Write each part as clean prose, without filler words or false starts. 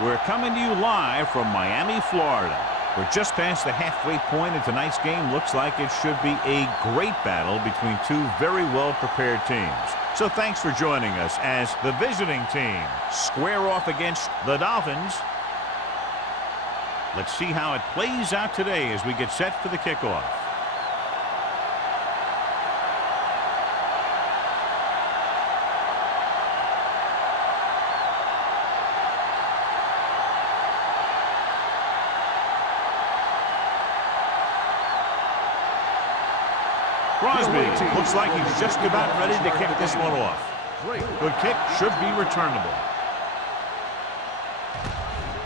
We're coming to you live from Miami, Florida. We're just past the halfway point, and tonight's game looks like it should be a great battle between two very well-prepared teams. So thanks for joining us as the visiting team square off against the Dolphins. Let's see how it plays out today as we get set for the kickoff. Crosby looks like he's just about ready to kick this one off. Good kick, should be returnable.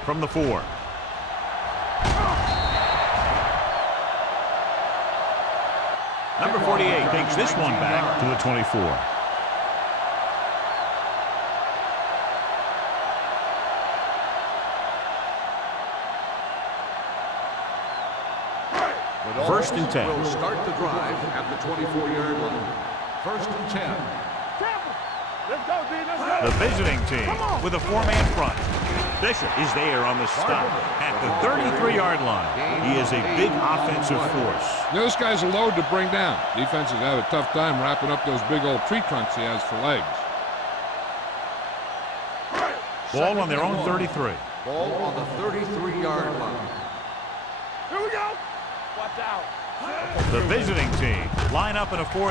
From the 4. Number 48 takes this one back to the 24. First and 10. Will start the drive at the 24-yard line. First and 10. Let's go, D. Let's go. The visiting team with a 4-man front. Bishop is there on the stop at the 33-yard line. He is a big offensive force. Those guys are loaded to bring down. Defenses have a tough time wrapping up those big old tree trunks he has for legs. Ball on their own 33. Ball on the 33-yard line. Here we go. Watch out. The visiting team line up in a 4-3.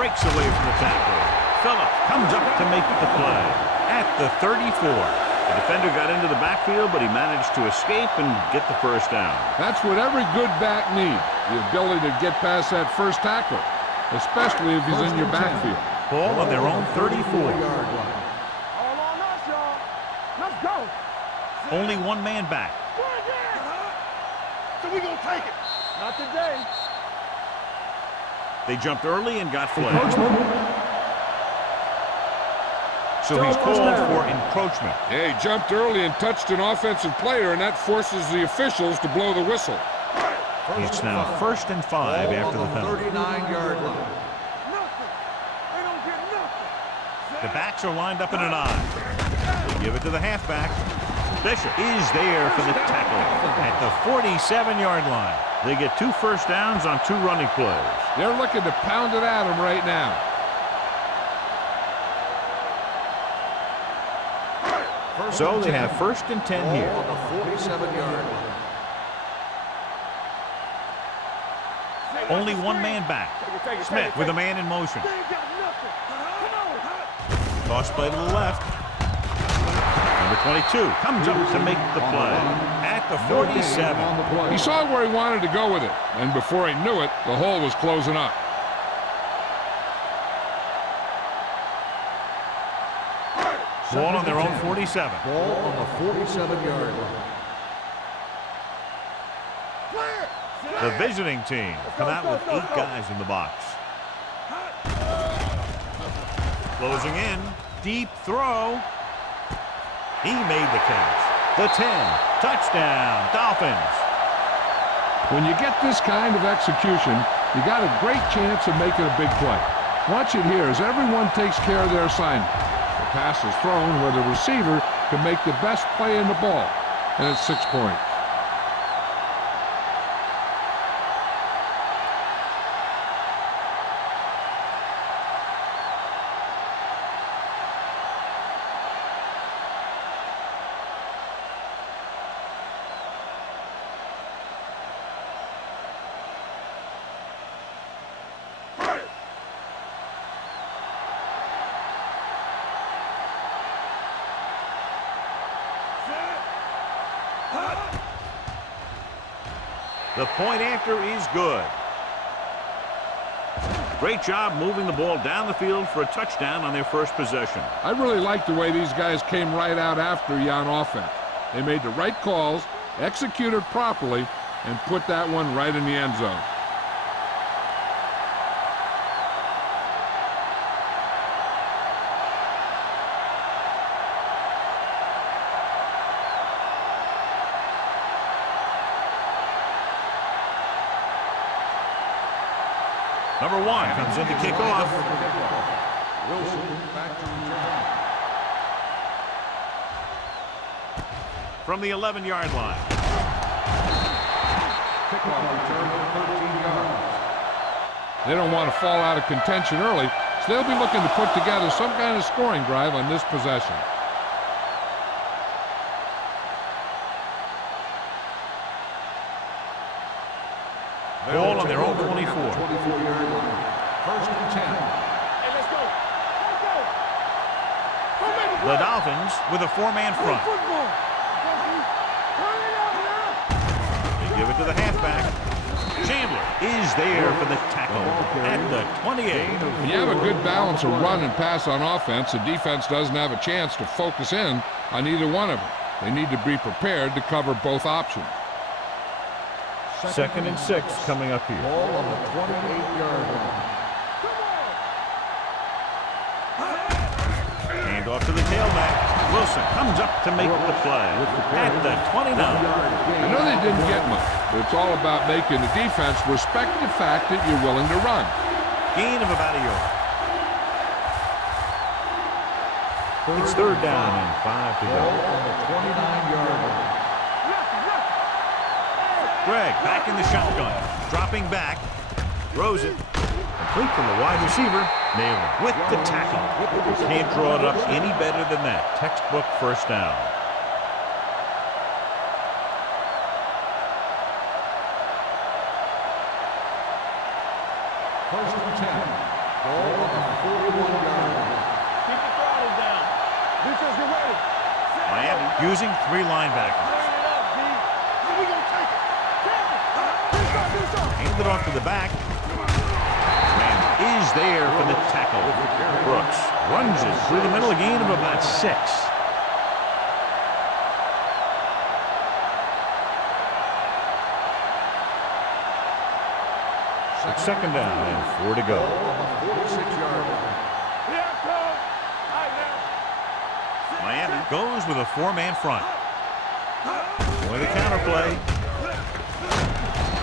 Breaks away from the tackle. Phillips comes up to make the play at the 34. The defender got into the backfield, but he managed to escape and get the first down. That's what every good back needs, the ability to get past that first tackler, especially if he's in your backfield. Ball on their own 34. All on us, y'all. Let's go. Only one man back. So we gonna take it. Not today. They jumped early and got flagged. So he's called for encroachment. Yeah, he jumped early and touched an offensive player, and that forces the officials to blow the whistle. It's now first and 5 after the penalty. 39-yard line. Nothing. They don't get nothing. The backs are lined up in an I. They give it to the halfback. Bishop is there for the tackle at the 47-yard line. They get 2 first downs on 2 running plays. They're looking to pound it at him right now. So they have first and 10 here. On the 47-yard line. Only one man back. Smith with a man in motion. They ain't got nothing. Come on. Toss play to the left. Number 22 comes up to make the play at the 47. He saw where he wanted to go with it, and before he knew it, the hole was closing up. Ball on their own 47. Ball on the 47-yard line. The visiting team come out with 8 guys in the box. Closing in. Deep throw. He made the catch. The 10. Touchdown, Dolphins. When you get this kind of execution, you got a great chance of making a big play. Watch it here as everyone takes care of their assignment. The pass is thrown where the receiver can make the best play in the ball, and it's 6 points. The point after is good. Great job moving the ball down the field for a touchdown on their first possession. I really like the way these guys came right out after you on offense. They made the right calls, executed properly, and put that one right in the end zone. Number 1 comes in to kick off. Wilson back to return. from the 11-yard line. Kickoff return of 13 yards. They don't want to fall out of contention early, so they'll be looking to put together some kind of scoring drive on this possession. Ball on their own 24. 24-yard line. First and 10. Hey, let's go. Let's go. Come in, The Dolphins with a 4-man front. football. Turn it up now. They give it to the halfback. Chandler is there for the tackle at the 28. When you have a good balance of run and pass on offense, the defense doesn't have a chance to focus in on either one of them. They need to be prepared to cover both options. 2nd and 6 coming up here. Ball on the 28-yard line. Hand off to the tailback. Wilson comes up to make the play at the 29. I know they didn't get much, but it's all about making the defense respect the fact that you're willing to run. Gain of about a yard. It's 3rd down and 5 to go. Ball on the 29-yard line. Greg back in the shotgun. Dropping back. Throws it. Complete from the wide receiver. Nailed it with the tackle. You can't draw it up any better than that. Textbook first down. First and 10. Ball on the 41-yard line. Keep the throttle down. Defense, get ready. Miami using 3 linebackers. Turn it up, D. How we gonna take it? Hand it off to the back. Man is there for the tackle. Brooks runs it through the middle, a gain of about 6. It's 2nd down and 4 to go. 46-yard line. Yeah, coach. All right, now. Miami goes with a 4-man front. With a counterplay.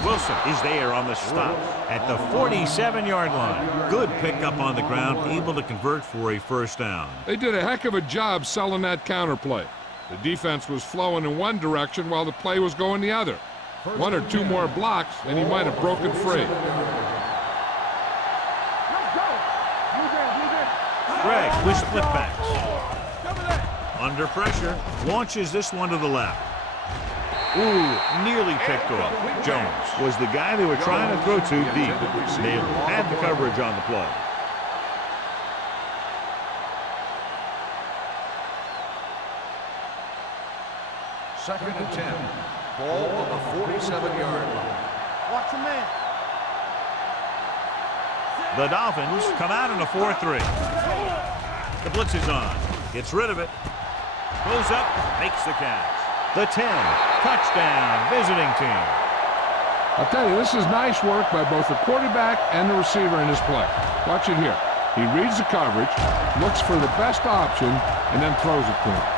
Wilson is there on the stop at the 47-yard line. Good pickup on the ground, able to convert for a first down. They did a heck of a job selling that counterplay. The defense was flowing in one direction while the play was going the other. 1 or 2 more blocks, and he might have broken free. Let's go. Move in. Greg with splitbacks. Under pressure, launches this one to the left. Ooh, nearly picked off. Jones was the guy they were trying to throw to deep. Nailed it. Had the coverage on the play. Second and 10. Ball on the 47-yard line. Watch the man. The Dolphins come out in a 4-3. The blitz is on. Gets rid of it. Goes up, makes the catch. The 10. Touchdown, visiting team. I'll tell you, this is nice work by both the quarterback and the receiver in his play. Watch it here. He reads the coverage, looks for the best option, and then throws it to him.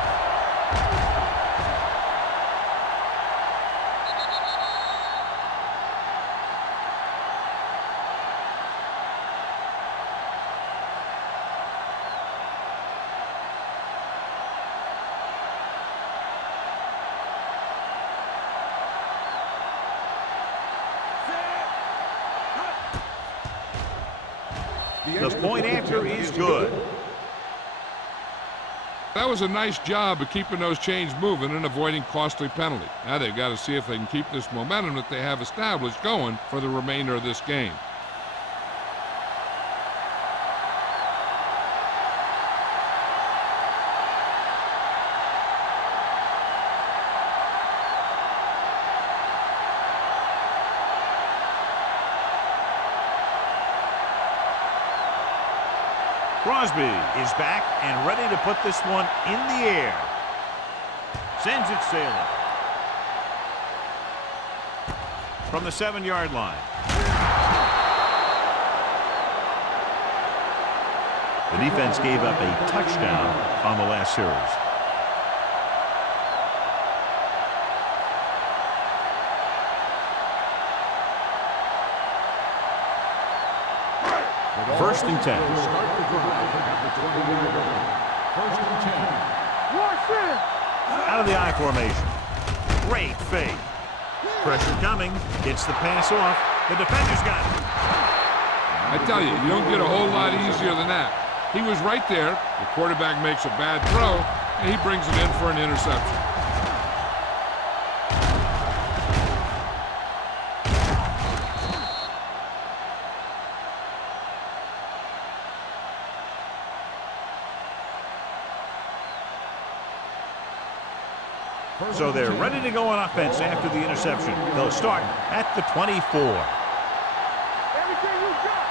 The point after is good. That was a nice job of keeping those chains moving and avoiding costly penalty. Now they've got to see if they can keep this momentum that they have established going for the remainder of this game. Crosby is back and ready to put this one in the air. Sends it sailing. From the 7-yard line. The defense gave up a touchdown on the last series. First and 10. Start the drive at the 20-yard line. First and 10. Watch it. Out of the I formation. Great fake. Pressure coming. Gets the pass off. The defender's got it. I tell you, you don't get a whole lot easier than that. He was right there. The quarterback makes a bad throw, and he brings it in for an interception. So they're ready to go on offense after the interception. They'll start at the 24. Everything you got.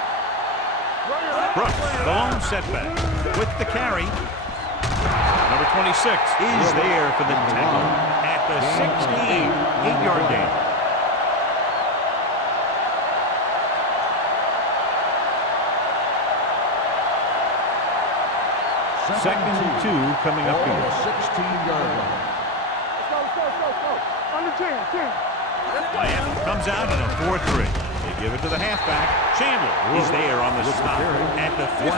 Brooks, the lone setback with the carry. Number 26 is there for the tackle at the 16, 8-yard gain. Second and 2 coming up here. 16-yard line. Under 10. Miami comes out in a 4-3. They give it to the halfback. Chandler is there on the stop at the 15.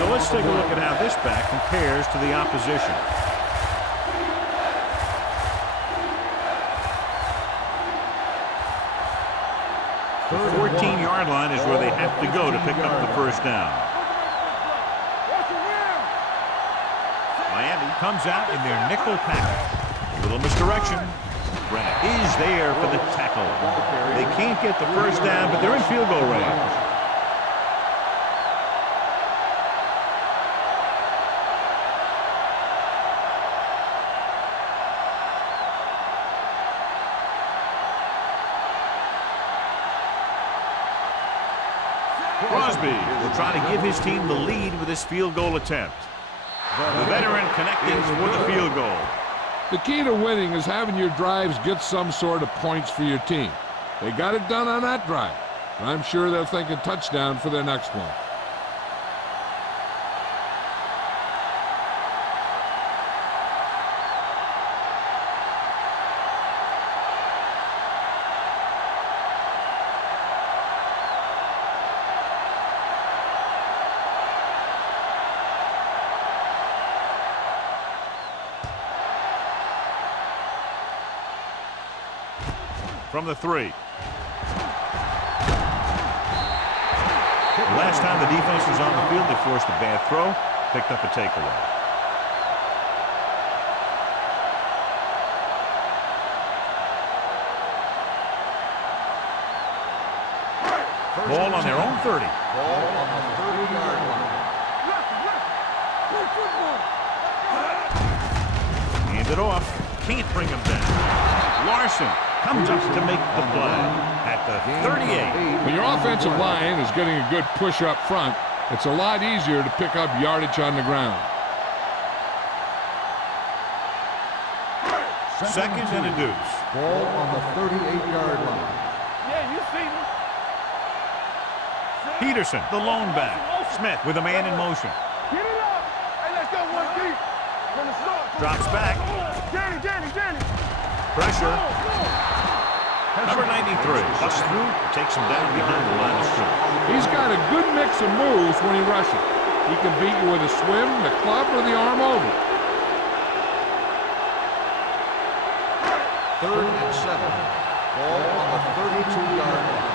So let's take a look at how this back compares to the opposition. The 14-yard line is where they have to go to pick up the first down. Miami comes out in their nickel package. A little misdirection. Brennan is there for the tackle. They can't get the first down, but they're in field goal range. Crosby will try to give his team the lead with this field goal attempt. The veteran connecting for the field goal. The key to winning is having your drives get some sort of points for your team. They got it done on that drive. And I'm sure they're thinking touchdown for their next one. From the 3. Last time the defense was on the field, they forced a bad throw, picked up a takeaway. Ball on their own 30. Ball on the 30-yard line. Hand it off. Can't bring him down. Larson comes up to make the play at the 38. When your offensive line is getting a good push up front, it's a lot easier to pick up yardage on the ground. Second and a deuce. Ball on the 38-yard line. Yeah, you see me. Peterson, the lone back. Smith with a man in motion. Get it up. Hey, let's go one deep. From the start. Drops back. Danny. Pressure. Number 93 busts through, takes him down behind the line of scrimmage. He's got a good mix of moves when he rushes. He can beat you with a swim, the club, or the arm over. Third and 7. Ball on the 32-yard line.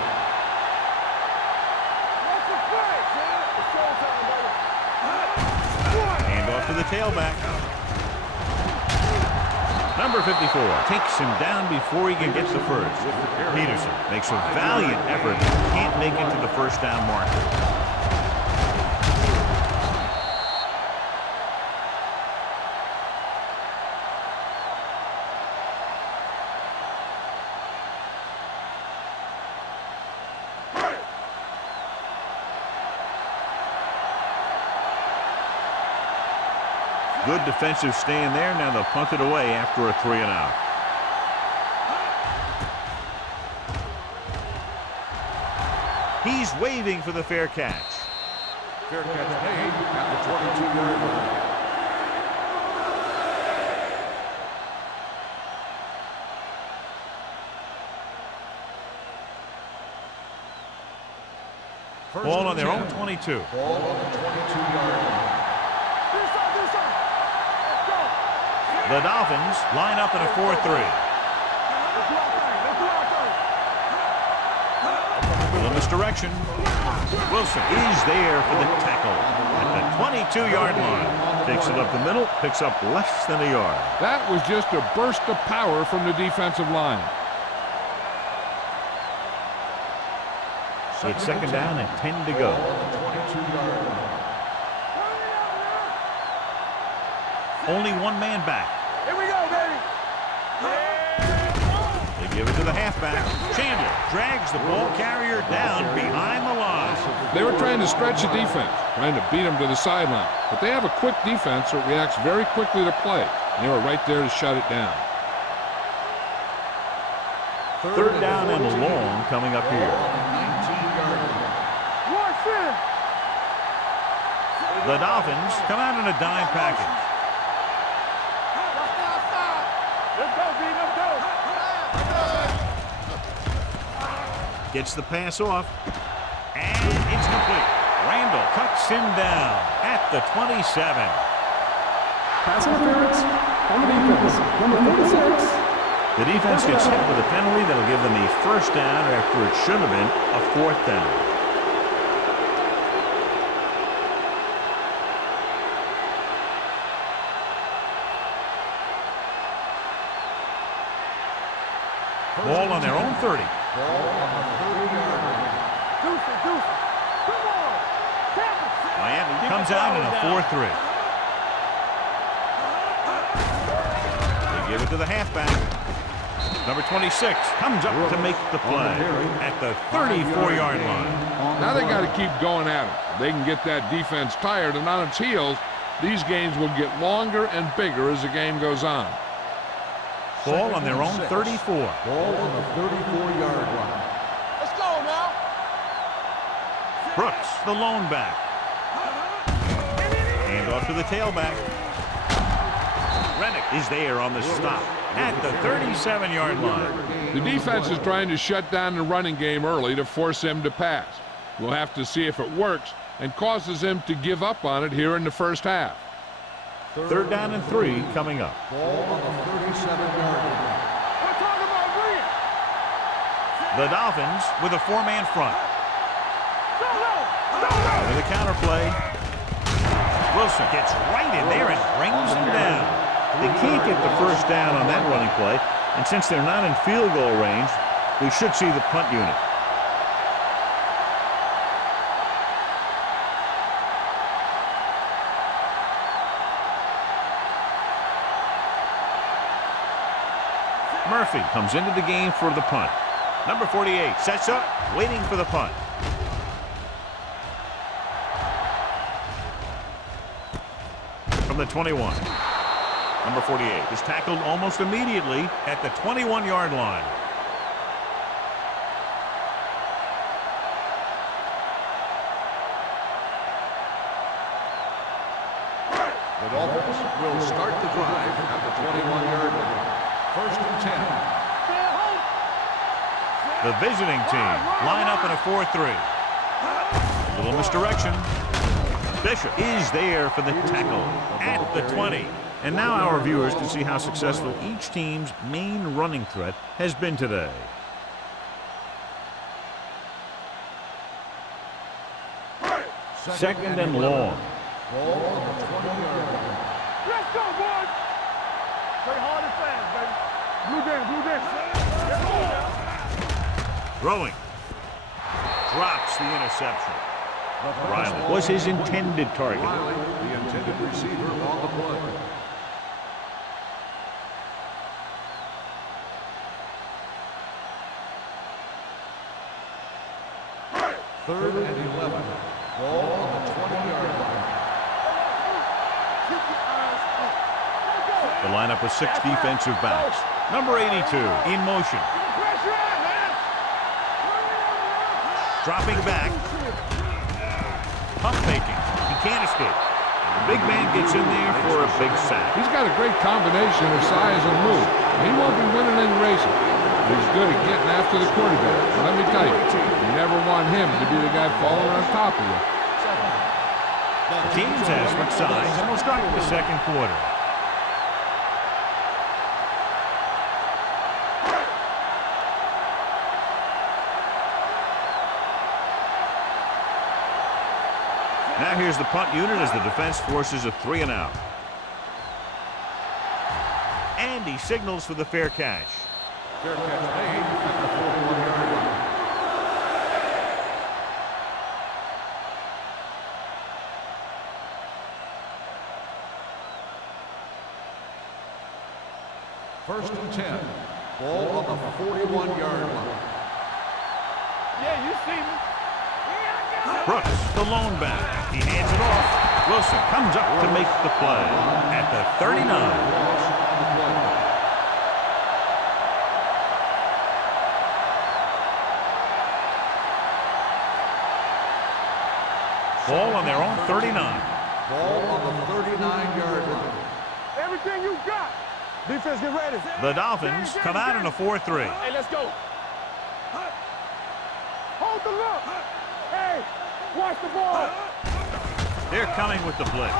Hand off to the tailback. Number 54 takes him down before he can get the first. Peterson makes a valiant effort, but can't make it to the first down marker. Good defensive stand there. Now they'll punt it away after a 3-and-out. He's waving for the fair catch. Fair catch made at the 22-yard line. Ball on their own 22. Ball on the 22-yard line. The Dolphins line up in a 4-3. Little misdirection. Wilson is there for the tackle at the 22-yard line. Takes it up the middle, picks up less than a yard. That was just a burst of power from the defensive line. It's second down and 10 to go. Only one man back. Here we go, baby. They give it to the halfback. Chandler drags the ball carrier down behind the line. They were trying to stretch the defense, trying to beat them to the sideline. But they have a quick defense that reacts very quickly to play. And they were right there to shut it down. Third down and long coming up here. The Dolphins come out in a dime package. Let's go, B. Let's go. Gets the pass off. And it's complete. Randall cuts him down at the 27. Pass interference on the defense. Number 46. The defense gets hit with a penalty that'll give them a first down after it should have been a fourth down. Ball on their own 30. Miami comes out in a 4-3. They give it to the halfback. Number 26 comes up to make the play at the 34-yard line. Now they got to keep going at it. They can get that defense tired and on its heels. These games will get longer and bigger as the game goes on. Ball on their own 34. Ball on the 34-yard line. Let's go now. Brooks, the lone back. Hand off to the tailback. Rennick is there on the stop at the 37-yard line. The defense is trying to shut down the running game early to force him to pass. We'll have to see if it works and causes him to give up on it here in the first half. Third down and 3 coming up. Ball on the 37-yard line. We're talking about Green. The Dolphins with a 4-man front. Go, go. With a counter play. Wilson gets right in there and brings him down. They can't get the first down on that running play, and since they're not in field goal range, we should see the punt unit. Murphy comes into the game for the punt. Number 48 sets up, waiting for the punt. From the 21. Number 48 is tackled almost immediately at the 21-yard line. The Dolphins will start the drive at the 21-yard line. First and 10. The visiting team line up in a 4-3. A little misdirection. Bishop is there for the tackle at the 20. And now our viewers can see how successful each team's main running threat has been today. Second and long. Ball on the 20-yard line. Let's go, boys. Play hard and fast, baby. Blue game, blue game. Let's go now. Throwing. Drops the interception. Riley was his intended target. Riley, the intended receiver on the play. Third and 11. Ball on the 20-yard line. The lineup with 6 defensive backs. Number 82 in motion. Dropping back. Pump faking. He can't escape. The big man gets in there for a big sack. He's got a great combination of size and move. He won't be winning any races. He's good at getting after the quarterback. But let me tell you, you never want him to be the guy falling on top of you. The teams have switched sides, and we'll start the second quarter. here's the punt unit as the defense forces a 3 and out. And he signals for the fair catch. Fair catch made at the 41-yard line. First and 10. Ball on the 41-yard line. Yeah, you see me. Brooks, the lone back. He hands it off. Wilson comes up to make the play at the 39. Loss on the play. Ball on their own 39. Ball on the 39-yard line. Everything you got. Defense, get ready. The Dolphins come out in a 4-3. Hey, let's go. Hold the look. Hey, watch the ball. They're coming with the blitz.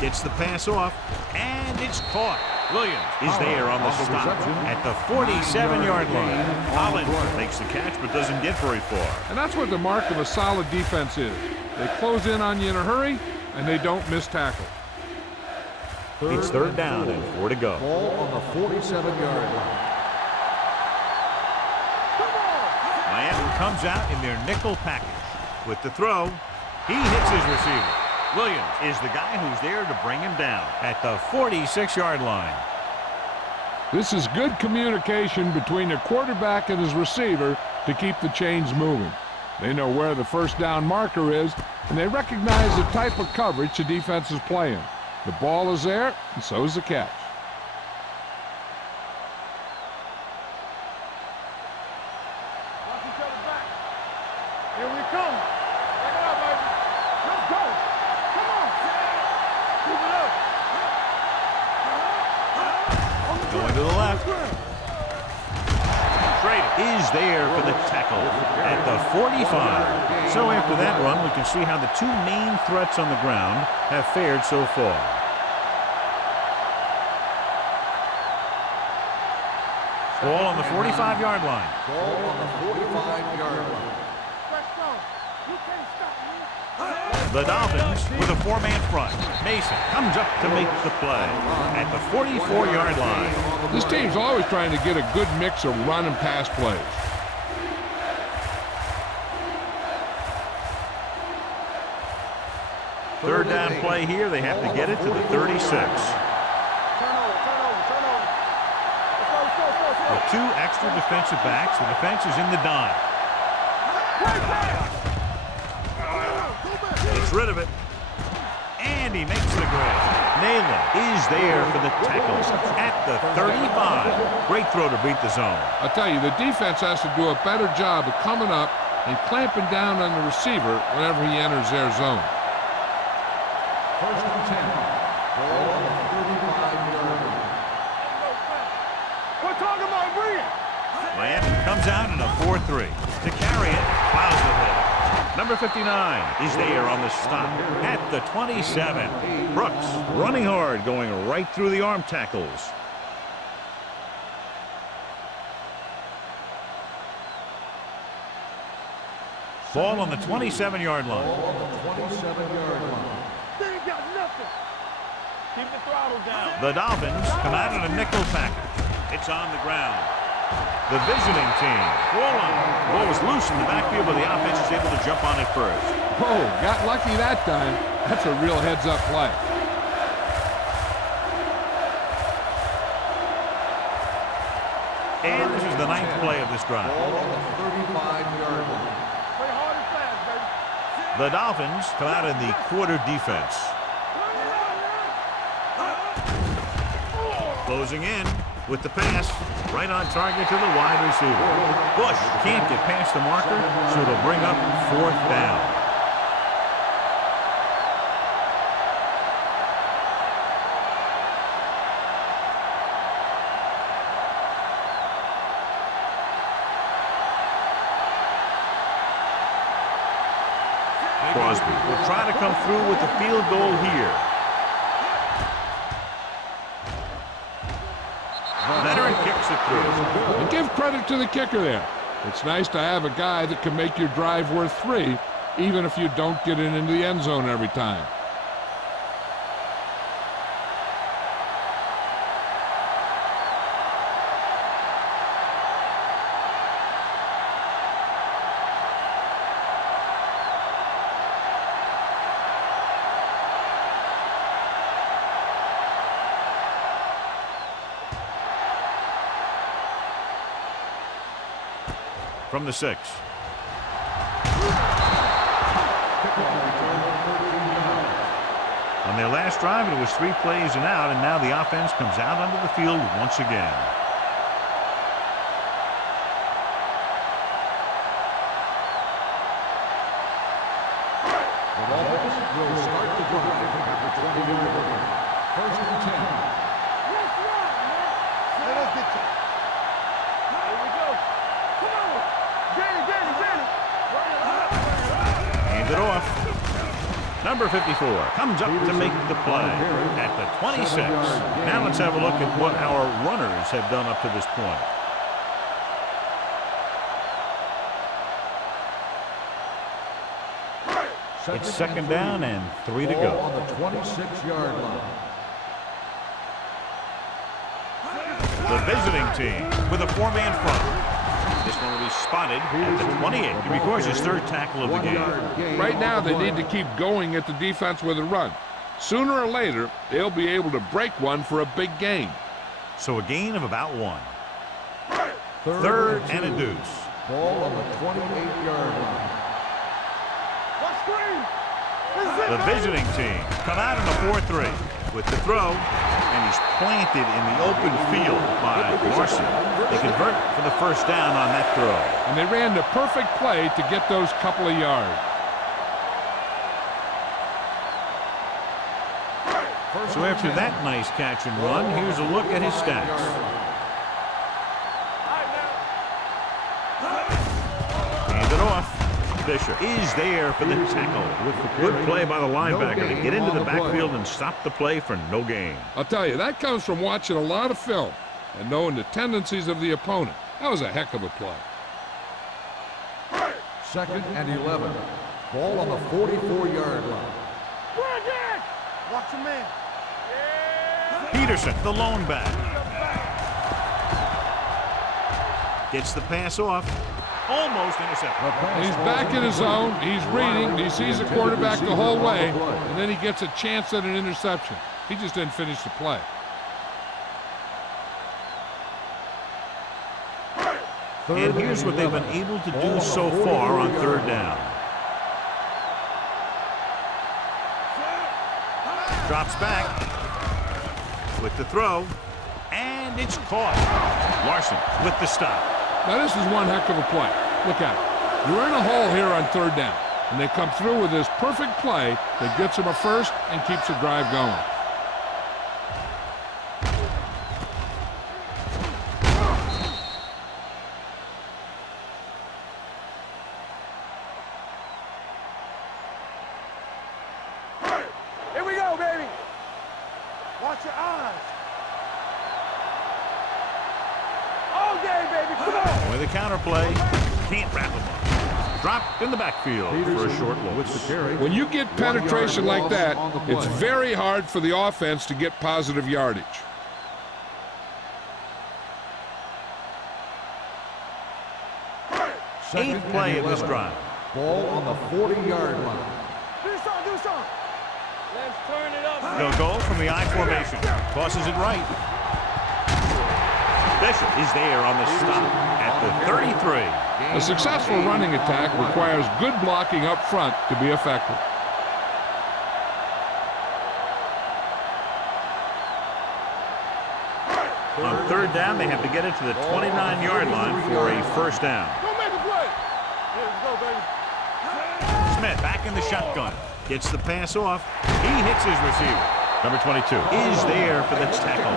Gets the pass off, and it's caught. Williams is there on the stop at the 47-yard line. Collins makes the catch but doesn't get very far. And that's what the mark of a solid defense is. They close in on you in a hurry, and they don't miss tackle. It's third down and 4 to go. Ball on the 47-yard line. Miami comes out in their nickel package. With the throw, he hits his receiver. Williams is the guy who's there to bring him down at the 46-yard line. This is good communication between the quarterback and his receiver to keep the chains moving. They know where the first down marker is, and they recognize the type of coverage the defense is playing. The ball is there, and so is the catch. Watch each other back. Here we come. Check it out, baby. Let's go. Come on. Keep it up. Going to the left. Trade is there for the tackle at the 45. So after that run, we can see how the two main threats on the ground have fared so far. Ball on the 45-yard line. Ball on the 45-yard line. Let's go. You can't stop me. The Dolphins with a 4-man front. Mason comes up to make the play at the 44-yard line. This team's always trying to get a good mix of run and pass plays. Third down play here. They have to get it to the 36. Turn over. With two extra defensive backs, the defense is in the dime. Gets rid of it. And he makes the grab. Nayland is there for the tackle at the 35. Great throw to beat the zone. I'll tell you, the defense has to do a better job of coming up and clamping down on the receiver whenever he enters their zone. First and 10. Ball on the 35-yard line. We're talking about Bria. Miami comes out in a 4-3. To carry it, plows the hole. Number 59 is there on the stop at the 27. Brooks running hard, going right through the arm tackles. Ball on the 27-yard line. Ball on the 27-yard line. They ain't got nothing. Keep the throttle down. The Dolphins come out in a nickel package. It's on the ground. The visiting team. Ball was loose in the backfield, but the offense is able to jump on it first. Whoa, got lucky that time. That's a real heads-up play. And this is the ninth play of this drive. Ball on the 35-yard line. Play hard and fast, baby. The Dolphins come out in the quarter defense. Closing in with the pass. Right on target to the wide receiver. Bush can't get past the marker, so it'll bring up fourth down. Crosby will try to come through with the field goal here. Leonard kicks it through. And give credit to the kicker there. It's nice to have a guy that can make your drive worth 3 even if you don't get it into the end zone every time. From the 6. On their last drive, it was 3 plays and out, and now the offense comes out onto the field once again. The Dolphins will start the drive at the 20-yard line. First and 10. Let's run, man. Let us get you. Here we go. Come on. Get it. Hand it off. Number 54 comes up to make the play at the 26. Now let's have a look at what our runners have done up to this point. It's second down and 3 to go. On the 26-yard line. The visiting team with a 4-man front. This one will be spotted at the 28. He records his 3rd tackle of the game. Right now, they need to keep going at the defense with a run. Sooner or later, they'll be able to break one for a big gain. So a gain of about 1. Third and a deuce. Ball on the 28-yard line. The visiting team come out in the 4-3 with the throw, and he's planted in the open field by Larson. They convert for the first down on that throw. And they ran the perfect play to get those couple of yards. So after that nice catch and run, here's a look at his stats. Hand it off. Fisher is there for the tackle. Good play by the linebacker to get into the backfield and stop the play for no gain. I'll tell you, that comes from watching a lot of film and knowing the tendencies of the opponent. That was a heck of a play. Second and 11. Ball on the 44-yard line. Watch your man. Peterson, the lone back. Gets the pass off. Almost intercepted. He's back in his zone. He's reading. He sees the quarterback the whole way, and then he gets a chance at an interception. He just didn't finish the play. And here's what they've been able to do so far on 3rd down. Drops back with the throw, and it's caught. Larson with the stop. Now, this is one heck of a play. Look at it. You're in a hole here on 3rd down, and they come through with this perfect play that gets them a first and keeps the drive going. Here we go, baby. Watch your eyes. All day, baby. Come on. With a counter play, can't wrap him up. Dropped in the backfield for a short loss. When you get penetration like that, it's very hard for the offense to get positive yardage. Eighth play of this drive. Ball on the 40-yard line. Do something. Let's turn it up. They'll go from the I formation. Tosses it right. Bishop is there on the stop at the 33. A successful running attack requires good blocking up front to be effective. On 3rd down, they have to get it to the 29-yard line for a first down. Go make a play. Here we go, baby. Smith back in the shotgun. Gets the pass off. He hits his receiver. Number 22 is there for the tackle.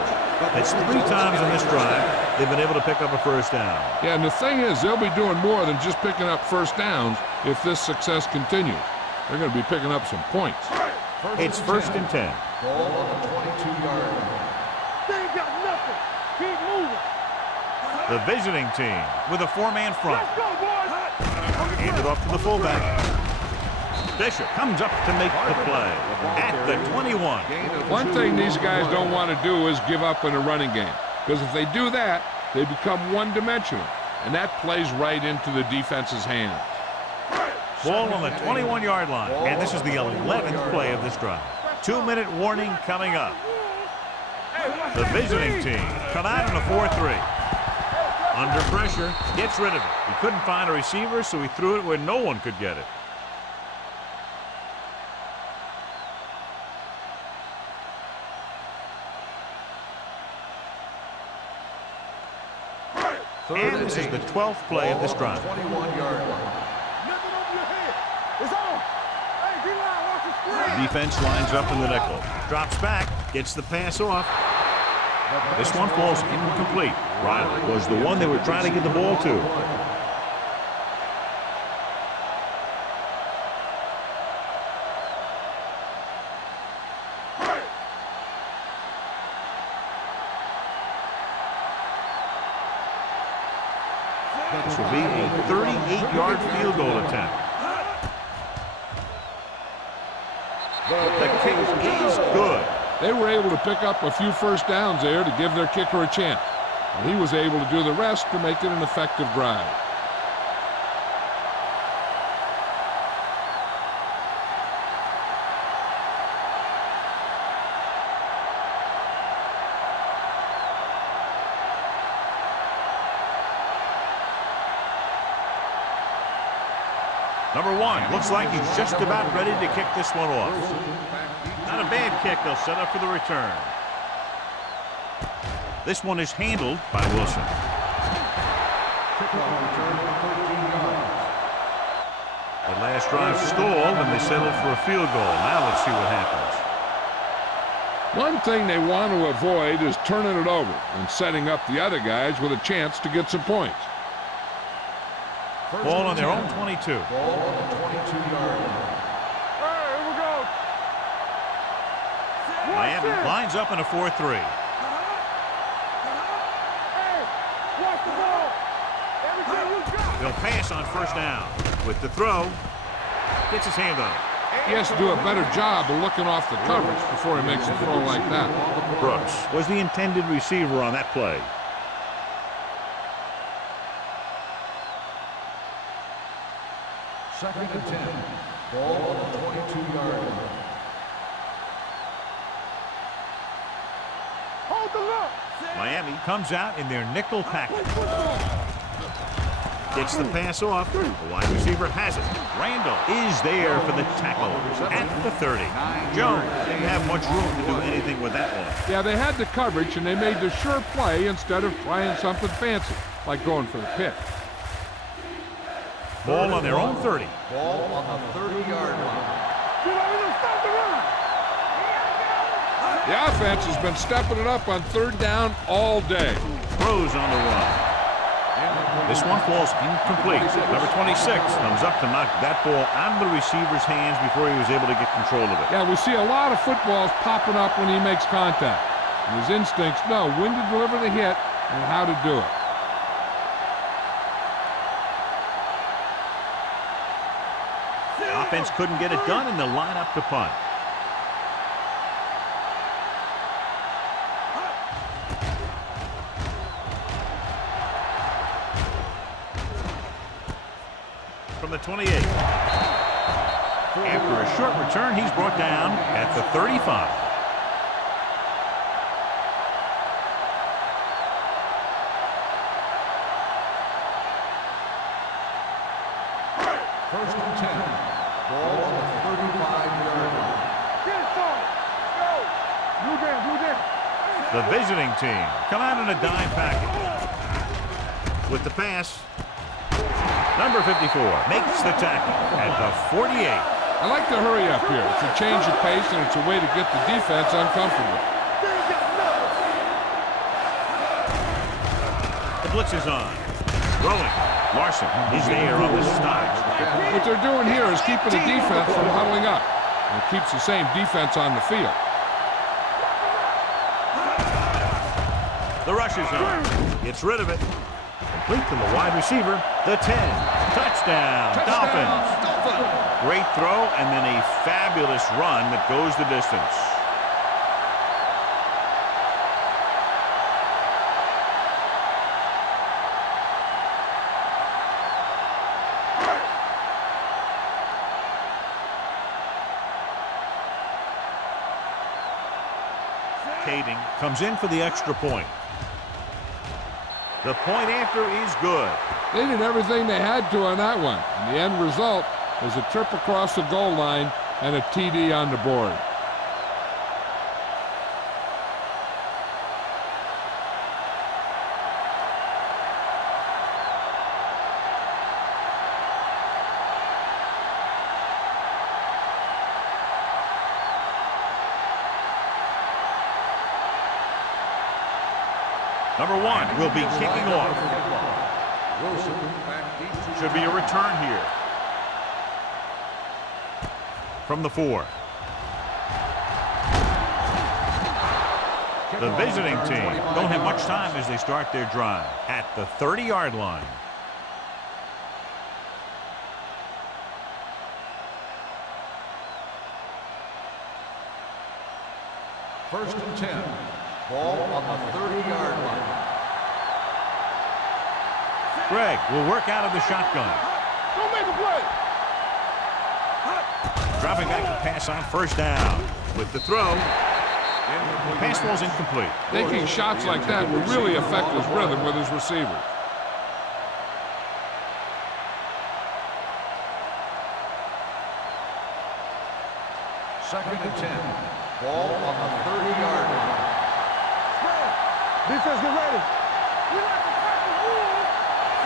That's 3 times in this drive they've been able to pick up a first down. Yeah, and the thing is, they'll be doing more than just picking up first downs if this success continues. They're going to be picking up some points. It's first and 10. Ball on the 22-yard line. They ain't got nothing. Keep moving. The visiting team with a 4-man front. Let's go, boys. Hand it off to the fullback. Bishop comes up to make the play at the 21. One thing these guys don't want to do is give up in a running game, because if they do that, they become one-dimensional, and that plays right into the defense's hands. Ball on the 21-yard line, and this is the 11th play of this drive. 2-minute warning coming up. The visiting team come out on a 4-3. Under pressure, gets rid of it. He couldn't find a receiver, so he threw it where no one could get it. And this is the 12th play of this drive. 21-yard line. Nothing over your head. It's on. Hey, D-line, watch the screen. Defense lines up in the nickel. Drops back, gets the pass off. This one falls incomplete. Riley was the one they were trying to get the ball to. This will be a 38-yard field goal attempt. The kick is good. They were able to pick up a few first downs there to give their kicker a chance. And he was able to do the rest to make it an effective drive. Number 1 looks like he's just about ready to kick this one off. Not a bad kick. They'll set up for the return. This one is handled by Wilson. The last drive stalled, and they settled for a field goal. Now let's see what happens. One thing they want to avoid is turning it over and setting up the other guys with a chance to get some points. Ball on their own 22. Ball on the 22-yard line. Hey, here we go. Miami lines up in a 4-3. Hey, watch the ball. Everything you got. They'll pass on first down. With the throw, gets his hand on it. He has to do a better job of looking off the coverage before he makes a throw like that. Brooks was the intended receiver on that play. Second and 10. Ball on the 22-yard line. Hold the look. Miami comes out in their nickel package. Gets the pass off. The wide receiver has it. Randall is there for the tackle at the 30. Jones didn't have much room to do anything with that one. Yeah, they had the coverage, and they made the sure play instead of trying something fancy, like going for the pick. Ball on their own 30. Ball on the 30-yard line. Stop the run. The offense has been stepping it up on third down all day. Throws on the run. This one falls incomplete. Number 26 comes up to knock that ball out of the receiver's hands before he was able to get control of it. Yeah, we see a lot of footballs popping up when he makes contact. And his instincts know when to deliver the hit and how to do it. Offense couldn't get it done, and they'll line up to punt. From the 28. After a short return, he's brought down at the 35. First and 10. Ball on the 35-yard line. Get it, son. Go. Blue down, blue down. The visiting team come out in a dime package. With the pass, number 54 makes the tackle at the 48. I like the hurry up here. It's a change of pace, and it's a way to get the defense uncomfortable. The blitz is on. Rolling. Larson is there on the stop. What they're doing here is keeping the defense from huddling up. And it keeps the same defense on the field. The rush is on. Gets rid of it. Complete to the wide receiver. The 10. Touchdown. Dolphins. foot. Great throw and then a fabulous run that goes the distance. Kading comes in for the extra point. The point after is good. They did everything they had to on that one. And the end result is a trip across the goal line and a TD on the board. Number 1 will be kicking off. Wilson back deep to Should be a return here. From the 4. The visiting team don't have much time as they start their drive at the 30-yard line. First and 10. Ball on the 30-yard line. Greg will work out of the shotgun. Don't make a play. Dropping back to pass on first down. With the throw, the pass falls incomplete. Taking shots like that will really affect his rhythm with his receivers. Second and 10. Ball on the 30-yard line. Defense, get ready.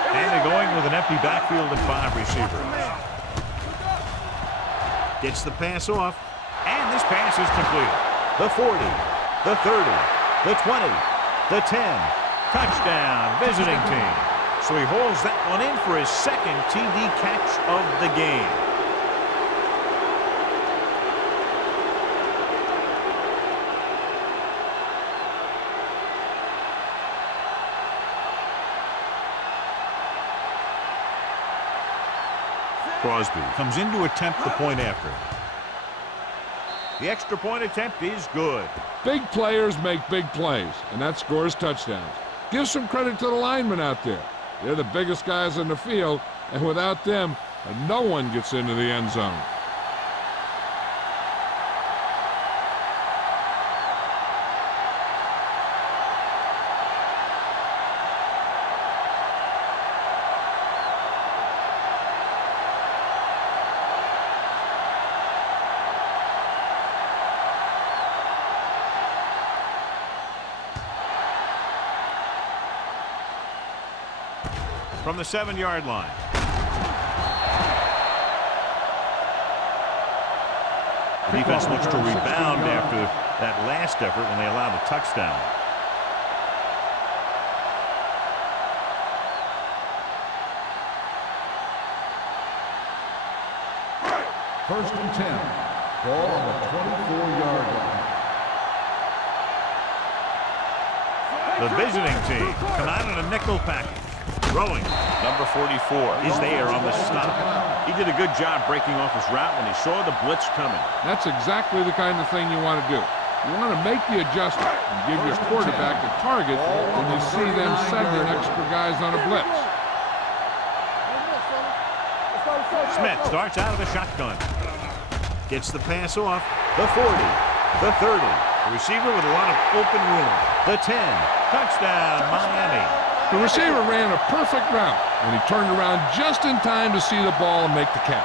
And they're going with an empty backfield and 5 receivers. Gets the pass off, and this pass is completed. The 40, the 30, the 20, the 10. Touchdown, visiting team. So he holds that one in for his second TD catch of the game. Crosby comes in to attempt the point after. The extra point attempt is good. Big players make big plays, and that scores touchdowns. Give some credit to the linemen out there. They're the biggest guys in the field, and without them, no one gets into the end zone. From the 7-yard line. The defense looks to rebound after that last effort when they allowed a touchdown. First and 10. Ball on the 24-yard line. The visiting team come out in a nickel package. Throwing. Number 44 is there on the stop. He did a good job breaking off his route when he saw the blitz coming. That's exactly the kind of thing you want to do. You want to make the adjustment and give your quarterback a target when you see them sending extra guys on a blitz. Smith starts out of the shotgun. Gets the pass off. The 40. The 30. The receiver with a lot of open room. The 10. Touchdown, Miami. The receiver ran a perfect route, and he turned around just in time to see the ball and make the catch.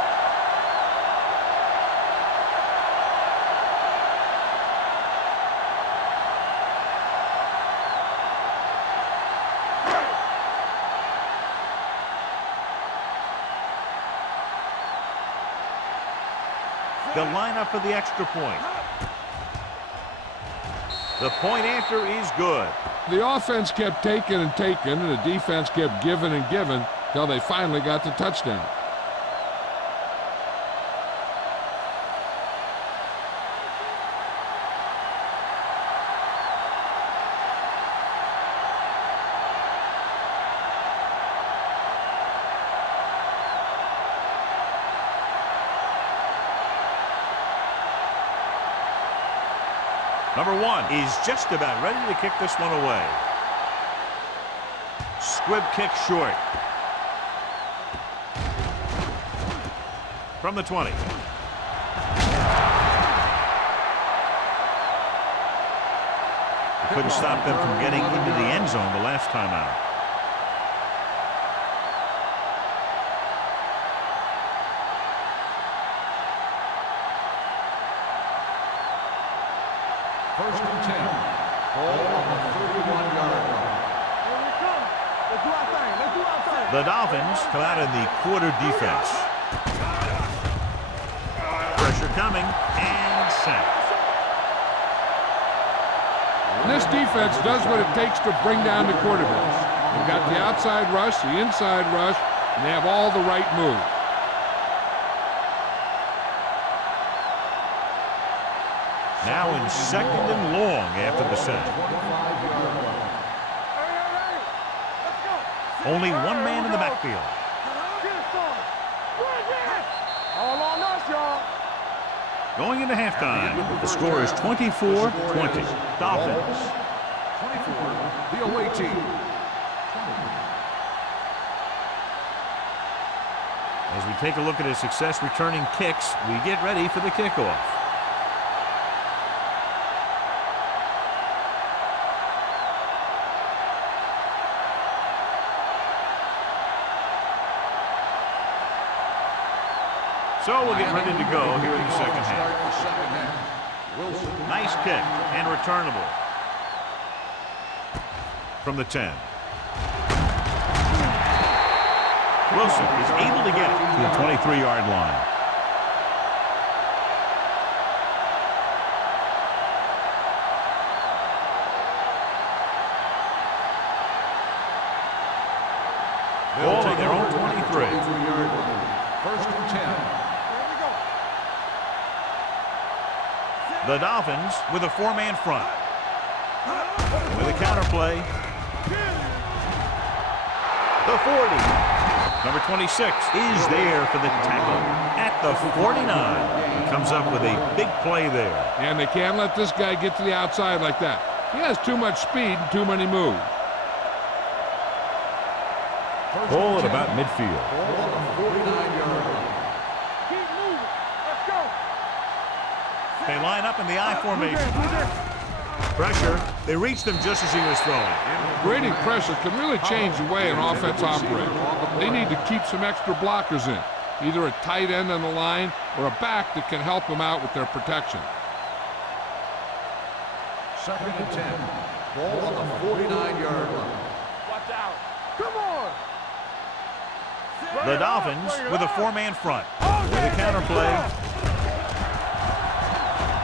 They'll line up for the extra point. The point after is good. The offense kept taking and taking, and the defense kept giving and giving till they finally got the touchdown. Number 1 is just about ready to kick this one away. Squib kick short. From the 20. Couldn't stop them from getting into the end zone the last time out. First and 10. Ball on the 31-yard line. Here we come. Let's do our thing. Let's do our thing. The Dolphins come out in the quarter defense. Pressure coming and sacked. And this defense does what it takes to bring down the quarterbacks. They've got the outside rush, the inside rush, and they have all the right moves. Now in second and long after the set. Only one man in the backfield. All on us, y'all. Going into halftime, the score is 24-20. Dolphins. 24, the away team. As we take a look at his success returning kicks, we get ready for the kickoff. So we'll get ready to go here in the second half. Nice kick and returnable. From the 10. Wilson is able to get it to the 23-yard line. Ball on their own 23. First and 10. The Dolphins with a four-man front. With a counterplay. The 40. Number 26 is there for the tackle at the 49. He comes up with a big play there. And they can't let this guy get to the outside like that. He has too much speed and too many moves. Ball at about midfield. Ball on the 49-yard line. Keep moving. Let's go. They line up in the I formation. Pressure. They reached him just as he was throwing. Grading pressure can really change the way an offense operates. They need to keep some extra blockers in, either a tight end on the line or a back that can help them out with their protection. Second and 10. Ball on the 49-yard line. Watch out. Come on. The Dolphins with a four-man front. With a counterplay.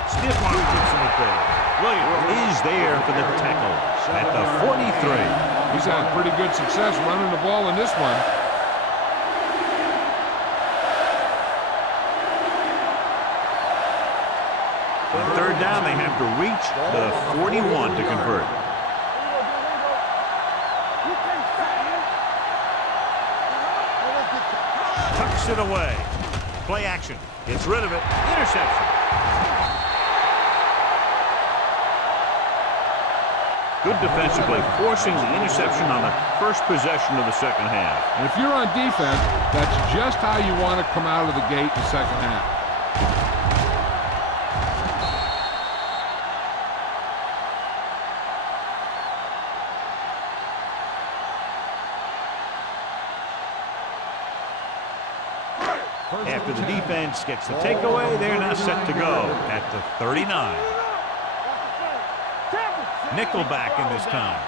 Stiff arm keeps him at bay. Williams is there for the tackle at the 43. He's had pretty good success running the ball in this one. On third down, they have to reach the 41 to convert. Tucks it away. Play action. Gets rid of it. Interception. Good defensive play, forcing the interception on the first possession of the second half. And if you're on defense, that's just how you want to come out of the gate in the second half. After the defense gets the takeaway, they're now set to go at the 39. Nickelback in this time.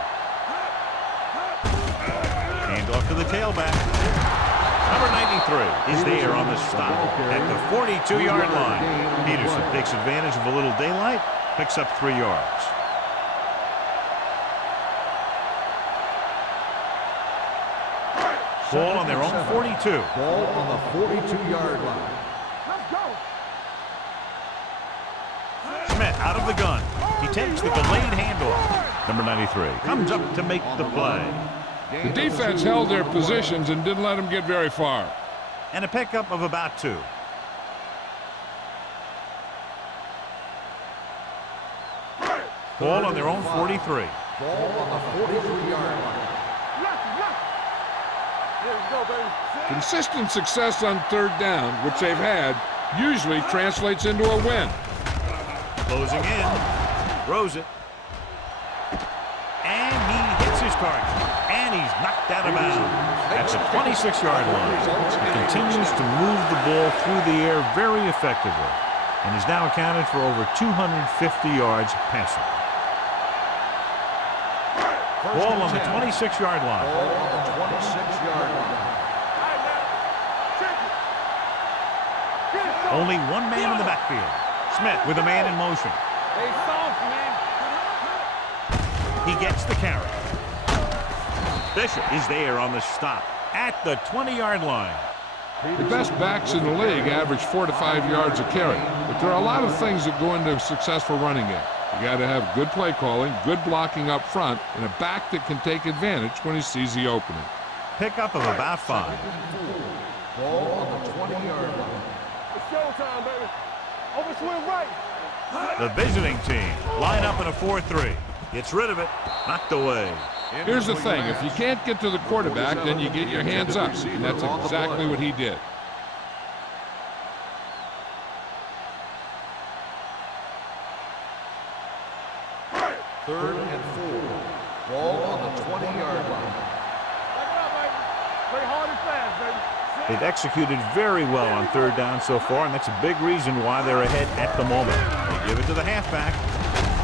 Hand off to the tailback. Number 93 is there on the stop at the 42-yard line. Peterson takes advantage of a little daylight, picks up 3 yards. Ball on their own 42. Ball on the 42-yard line. Let's go. Schmidt out of the gun. He takes the delayed handoff. Number 93 comes up to make the play. The defense held their positions and didn't let them get very far. And a pickup of about 2. Ball on their own 43. Ball on the 43-yard line. Here we go, baby. Consistent success on third down, which they've had, usually translates into a win. Closing in. Throws it. And he hits his target. And he's knocked out of bounds at the 26-yard line. He continues to move the ball through the air very effectively and is now accounted for over 250 yards passing. Ball on the 26-yard line. Ball on the 26-yard line. Only one man in the backfield. Smith with a man in motion. They soft, man. He gets the carry. Bishop is there on the stop at the 20-yard line. The best backs in the league average 4 to 5 yards a carry, but there are a lot of things that go into a successful running game. You got to have good play calling, good blocking up front, and a back that can take advantage when he sees the opening. Pickup of about 5. Ball on the 20-yard line. It's showtime, baby. Over swing right. The visiting team line up in a 4-3. Gets rid of it. Knocked away. Here's the thing, if you can't get to the quarterback, then you get your hands up, and that's exactly what he did. Third and 4. Ball on the 20-yard line. Back it up, baby. Play hard and fast, baby. They've executed very well on third down so far, and that's a big reason why they're ahead at the moment. They give it to the halfback.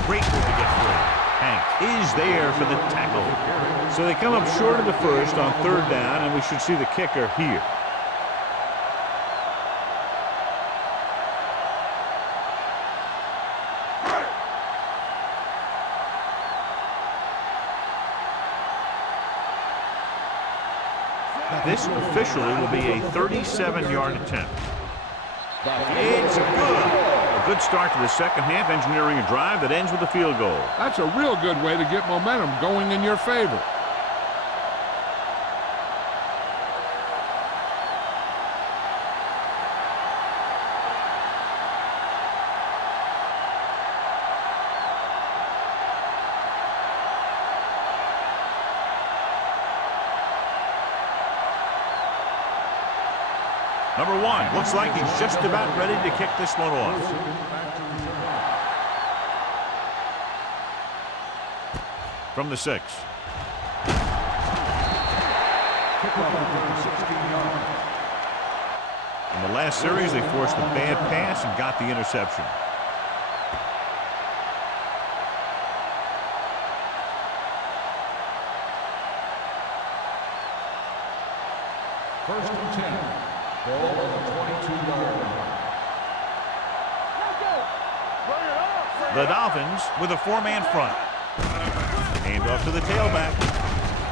Great move to get through. Hank is there for the tackle. So they come up short of the first on third down, and we should see the kicker here. This officially will be a 37-yard attempt. It's a good start to the second half, engineering a drive that ends with a field goal. That's a real good way to get momentum going in your favor. Number 1 looks like he's just about ready to kick this one off. From the 6. In the last series, they forced a bad pass and got the interception. First and 10. Ball on the 22-yard line. The Dolphins with a 4-man front. Hand off to the tailback.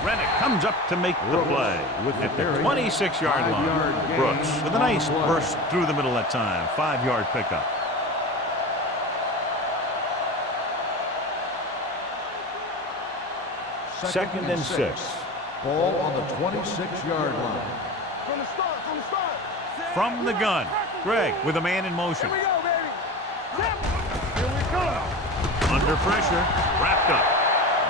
Rennick comes up to make the play at the 26-yard line. Brooks with a nice burst through the middle that time. 5-yard pickup. Second and 6. Ball on the 26-yard line. From the start, from the start. From the gun, Greg with a man in motion. Here we go, baby. Here we come. Under pressure, wrapped up.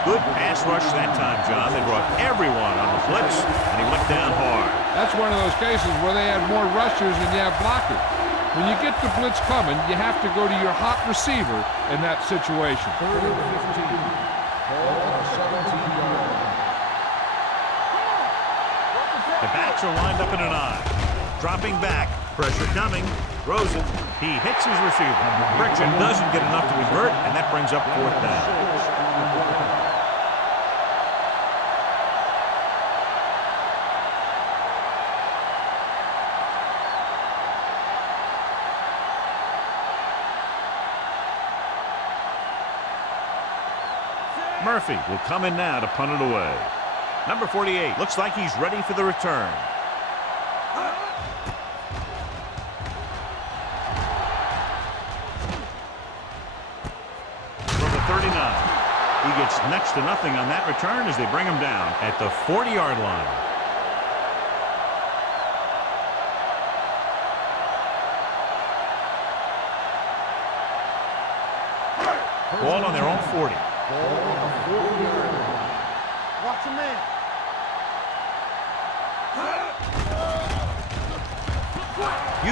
Good pass rush that time, John. They brought everyone on the blitz, and he went down hard. That's one of those cases where they have more rushers than you have blockers. When you get the blitz coming, you have to go to your hot receiver in that situation. Third and 15. Ball on the 17-yard line. The backs are lined up in an I. Dropping back, pressure coming, throws it. He hits his receiver. Friction doesn't get enough to convert, and that brings up 4th down. Murphy will come in now to punt it away. Number 48 looks like he's ready for the return. From the 39. He gets next to nothing on that return as they bring him down at the 40-yard line. Ball on their own 40. Ball on the 40-yard line. Watch your man.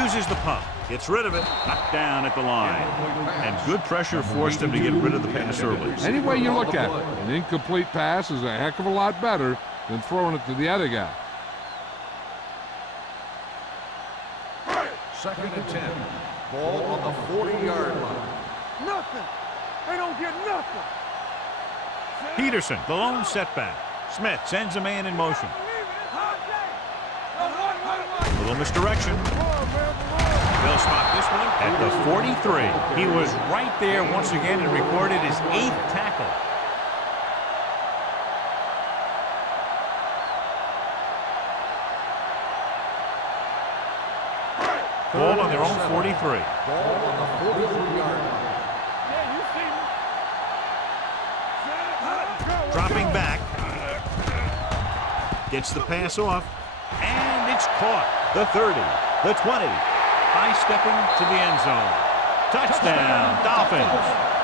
Uses the pump. Gets rid of it. Knocked down at the line. And good pressure forced him to get rid of the pass early. Any way you look at it, an incomplete pass is a heck of a lot better than throwing it to the other guy. 2nd and 10. Ball on the 40-yard line. Nothing. They don't get nothing. Peterson, the lone setback. Smith sends a man in motion. Little misdirection. They'll spot this one at the 43. He was right there once again and recorded his 8th tackle. Ball on their own 43. Ball on the 43-yard line. Yeah, you see me. Dropping back. Gets the pass off. And it's caught. The 30. The 20. High stepping to the end zone. Touchdown, Dolphins.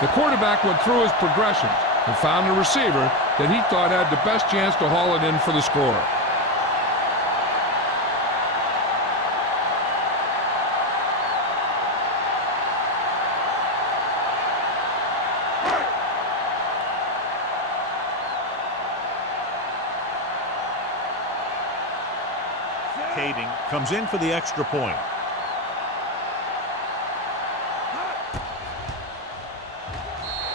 The quarterback went through his progressions and found a receiver that he thought had the best chance to haul it in for the score. Kading comes in for the extra point.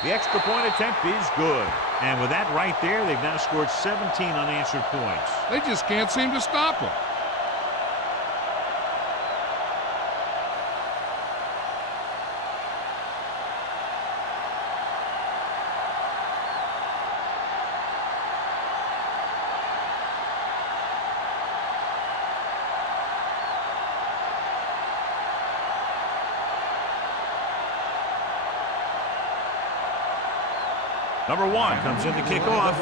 The extra point attempt is good. And with that right there, they've now scored 17 unanswered points. They just can't seem to stop him. Number 1 comes in to kick off.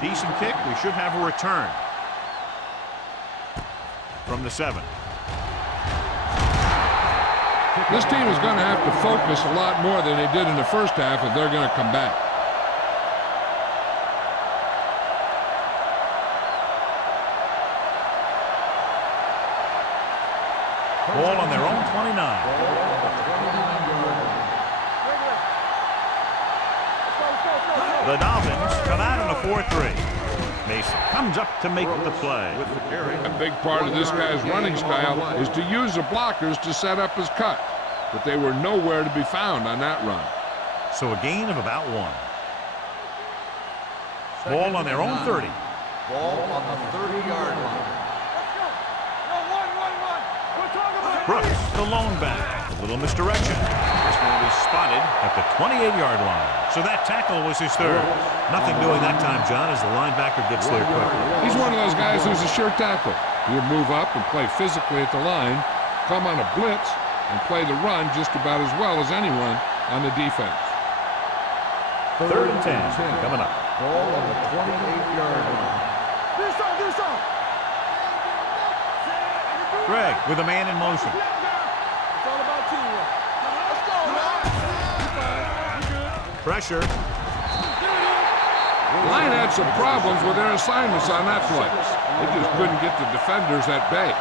Decent kick. We should have a return from the 7. This team is going to have to focus a lot more than they did in the first half if they're going to come back. Ball on their own 29. The Dolphins come out on a 4-3. Mason comes up to make the play. With the carry. A big part of this guy's running style is to use the blockers to set up his cut, but they were nowhere to be found on that run. So a gain of about 1. Ball on their own 30. Ball on the 30-yard line. Brooks, the lone back. A little misdirection. This one will be spotted at the 28-yard line. So that tackle was his 3rd. Nothing doing that time, John, as the linebacker gets there quickly. He's one of those guys who's a sure tackle. He'll move up and play physically at the line, come on a blitz, and play the run just about as well as anyone on the defense. 3rd and 10 coming up. Ball on the 28-yard line. Do something. Greg with a man in motion. It's all about teamwork. Let's go, man. Pressure. The line had some problems with their assignments on that play. They just couldn't get the defenders at bay.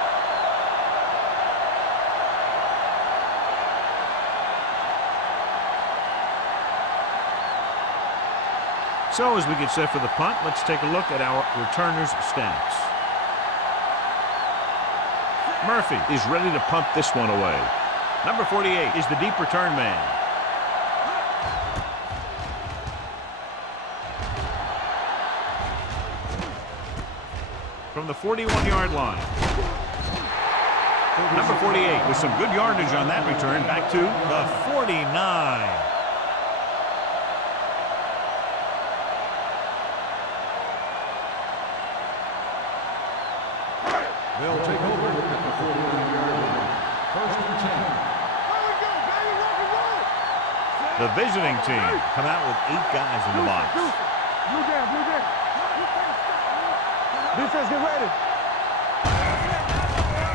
So as we get set for the punt, let's take a look at our returners' stats. Murphy is ready to pump this one away. Number 48 is the deep return man. From the 41-yard line. Number 48 with some good yardage on that return back to the 49. They'll take over at the 49-yard line. 1st and 10. The visiting team come out with 8 guys in the box. Blue down. Defense, get ready.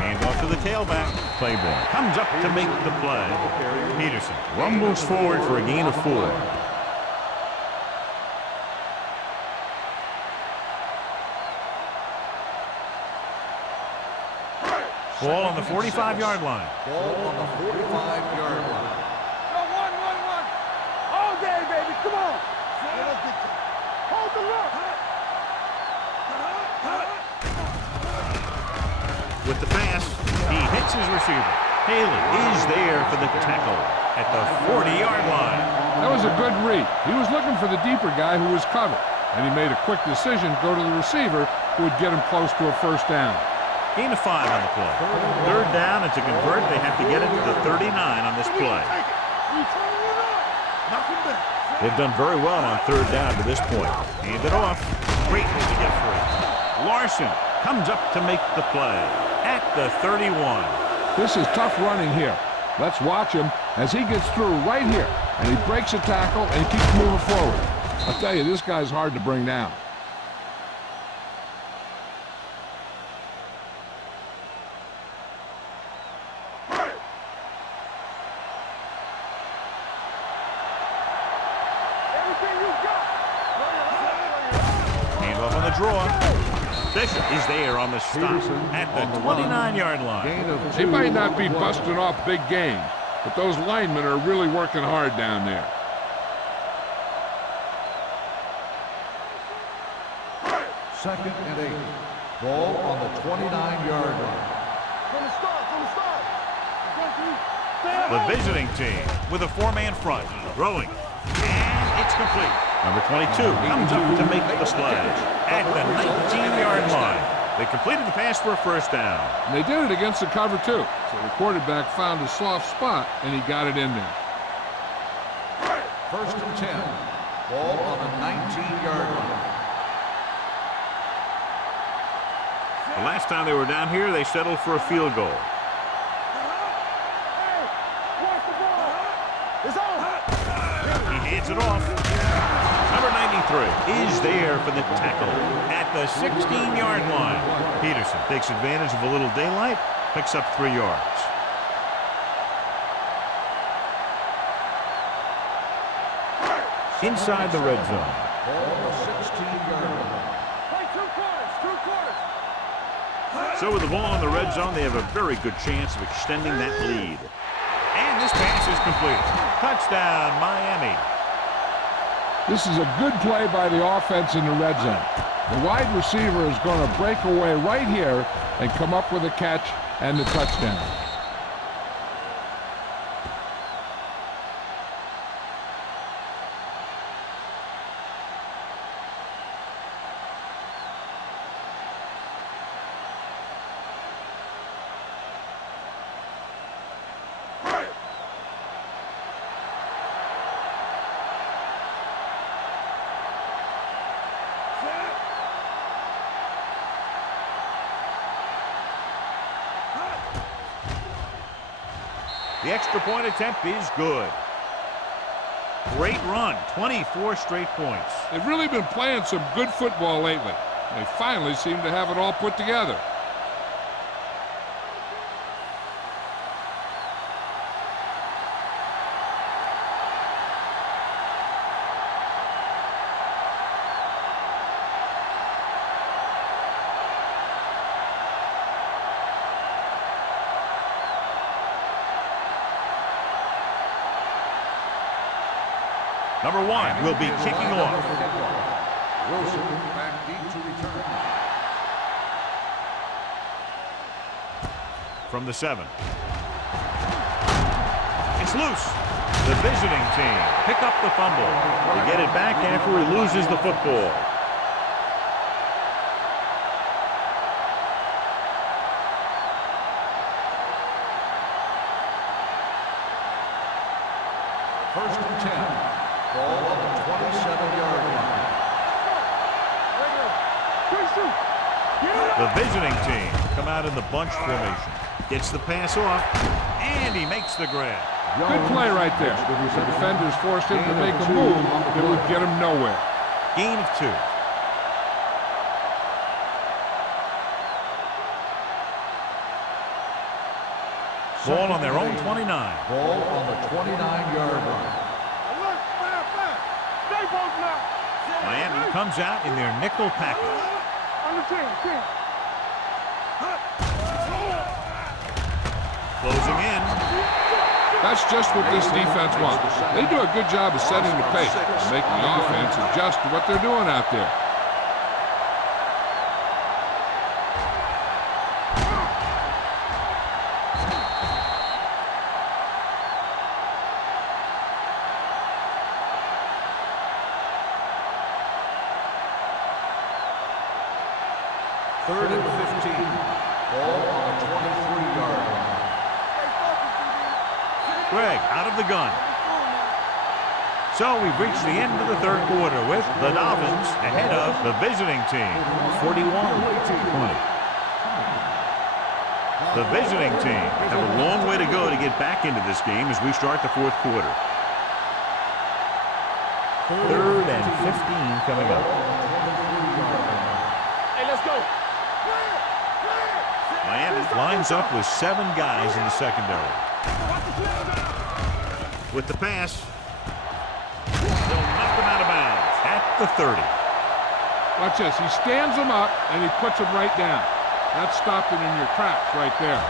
Handoff off to the tailback. Claiborne comes up to make the play. Peterson rumbles forward for a gain of 4. Ball on the 45-yard line. Ball on the 45-yard line. Go, one. All day, baby. Come on. Hold the look. With the pass, he hits his receiver. Haley is there for the tackle at the 40-yard line. That was a good read. He was looking for the deeper guy who was covered, and he made a quick decision to go to the receiver who would get him close to a first down. Gain of 5 on the play. Third down, and to convert, they have to get it to the 39 on this play. They've done very well on third down to this point. Hand it off. Great to get free. Larson comes up to make the play at the 31. This is tough running here. Let's watch him as he gets through right here, and he breaks a tackle and he keeps moving forward. I'll tell you, this guy's hard to bring down. Hand off on the draw. Bishop is there on the stop at the 29-yard line. They might not be busting off big games, but those linemen are really working hard down there. Second and 8. Ball on the 29-yard line. From the start. The visiting team with a 4-man front. Throwing. And it's complete. Number 22 comes up to make the play at the 19-yard line. They completed the pass for a first down. And they did it against the cover, too. So the quarterback found a soft spot, and he got it in there. First and 10. Ball on the 19-yard line. The last time they were down here, they settled for a field goal. He hands it off. Number 93 is there for the tackle at the 16-yard line. Peterson takes advantage of a little daylight, picks up 3 yards. Inside the red zone. Ball on the 16-yard line. So with the ball in the red zone, they have a very good chance of extending that lead. And this pass is complete. Touchdown, Miami. This is a good play by the offense in the red zone. The wide receiver is going to break away right here and come up with a catch and the touchdown. The extra point attempt is good. Great run, 24 straight points. They've really been playing some good football lately. They finally seem to have it all put together. Number 1 will be kicking off. Wilson back deep to return. From the 7. It's loose. The visiting team pick up the fumble. They get it back after he loses the football. First and 10. Ball on the 27-yard line. The visiting team come out in the bunch formation. Gets the pass off, and he makes the grab. Good play right there. The defenders forced him to make a move that would get him nowhere. Gain of 2. Ball on their own 29. Ball on the 29-yard line. Look, fast. Stay close now. Miami comes out in their nickel package. On the 10. Closing in. That's just what this defense wants. They do a good job of setting the pace and making the offense adjust to what they're doing out there. Third and 15. Ball on the 23-yard line. Greg out of the gun. So we've reached the end of the third quarter with the Dolphins ahead of the visiting team, 41-20. The visiting team have a long way to go to get back into this game as we start the fourth quarter. Third and 15 coming up. Hey, let's go. Miami lines up with 7 guys in the secondary. With the pass, they'll knock them out of bounds at the 30. Watch this. He stands them up, and he puts them right down. That's stopping in your tracks right there.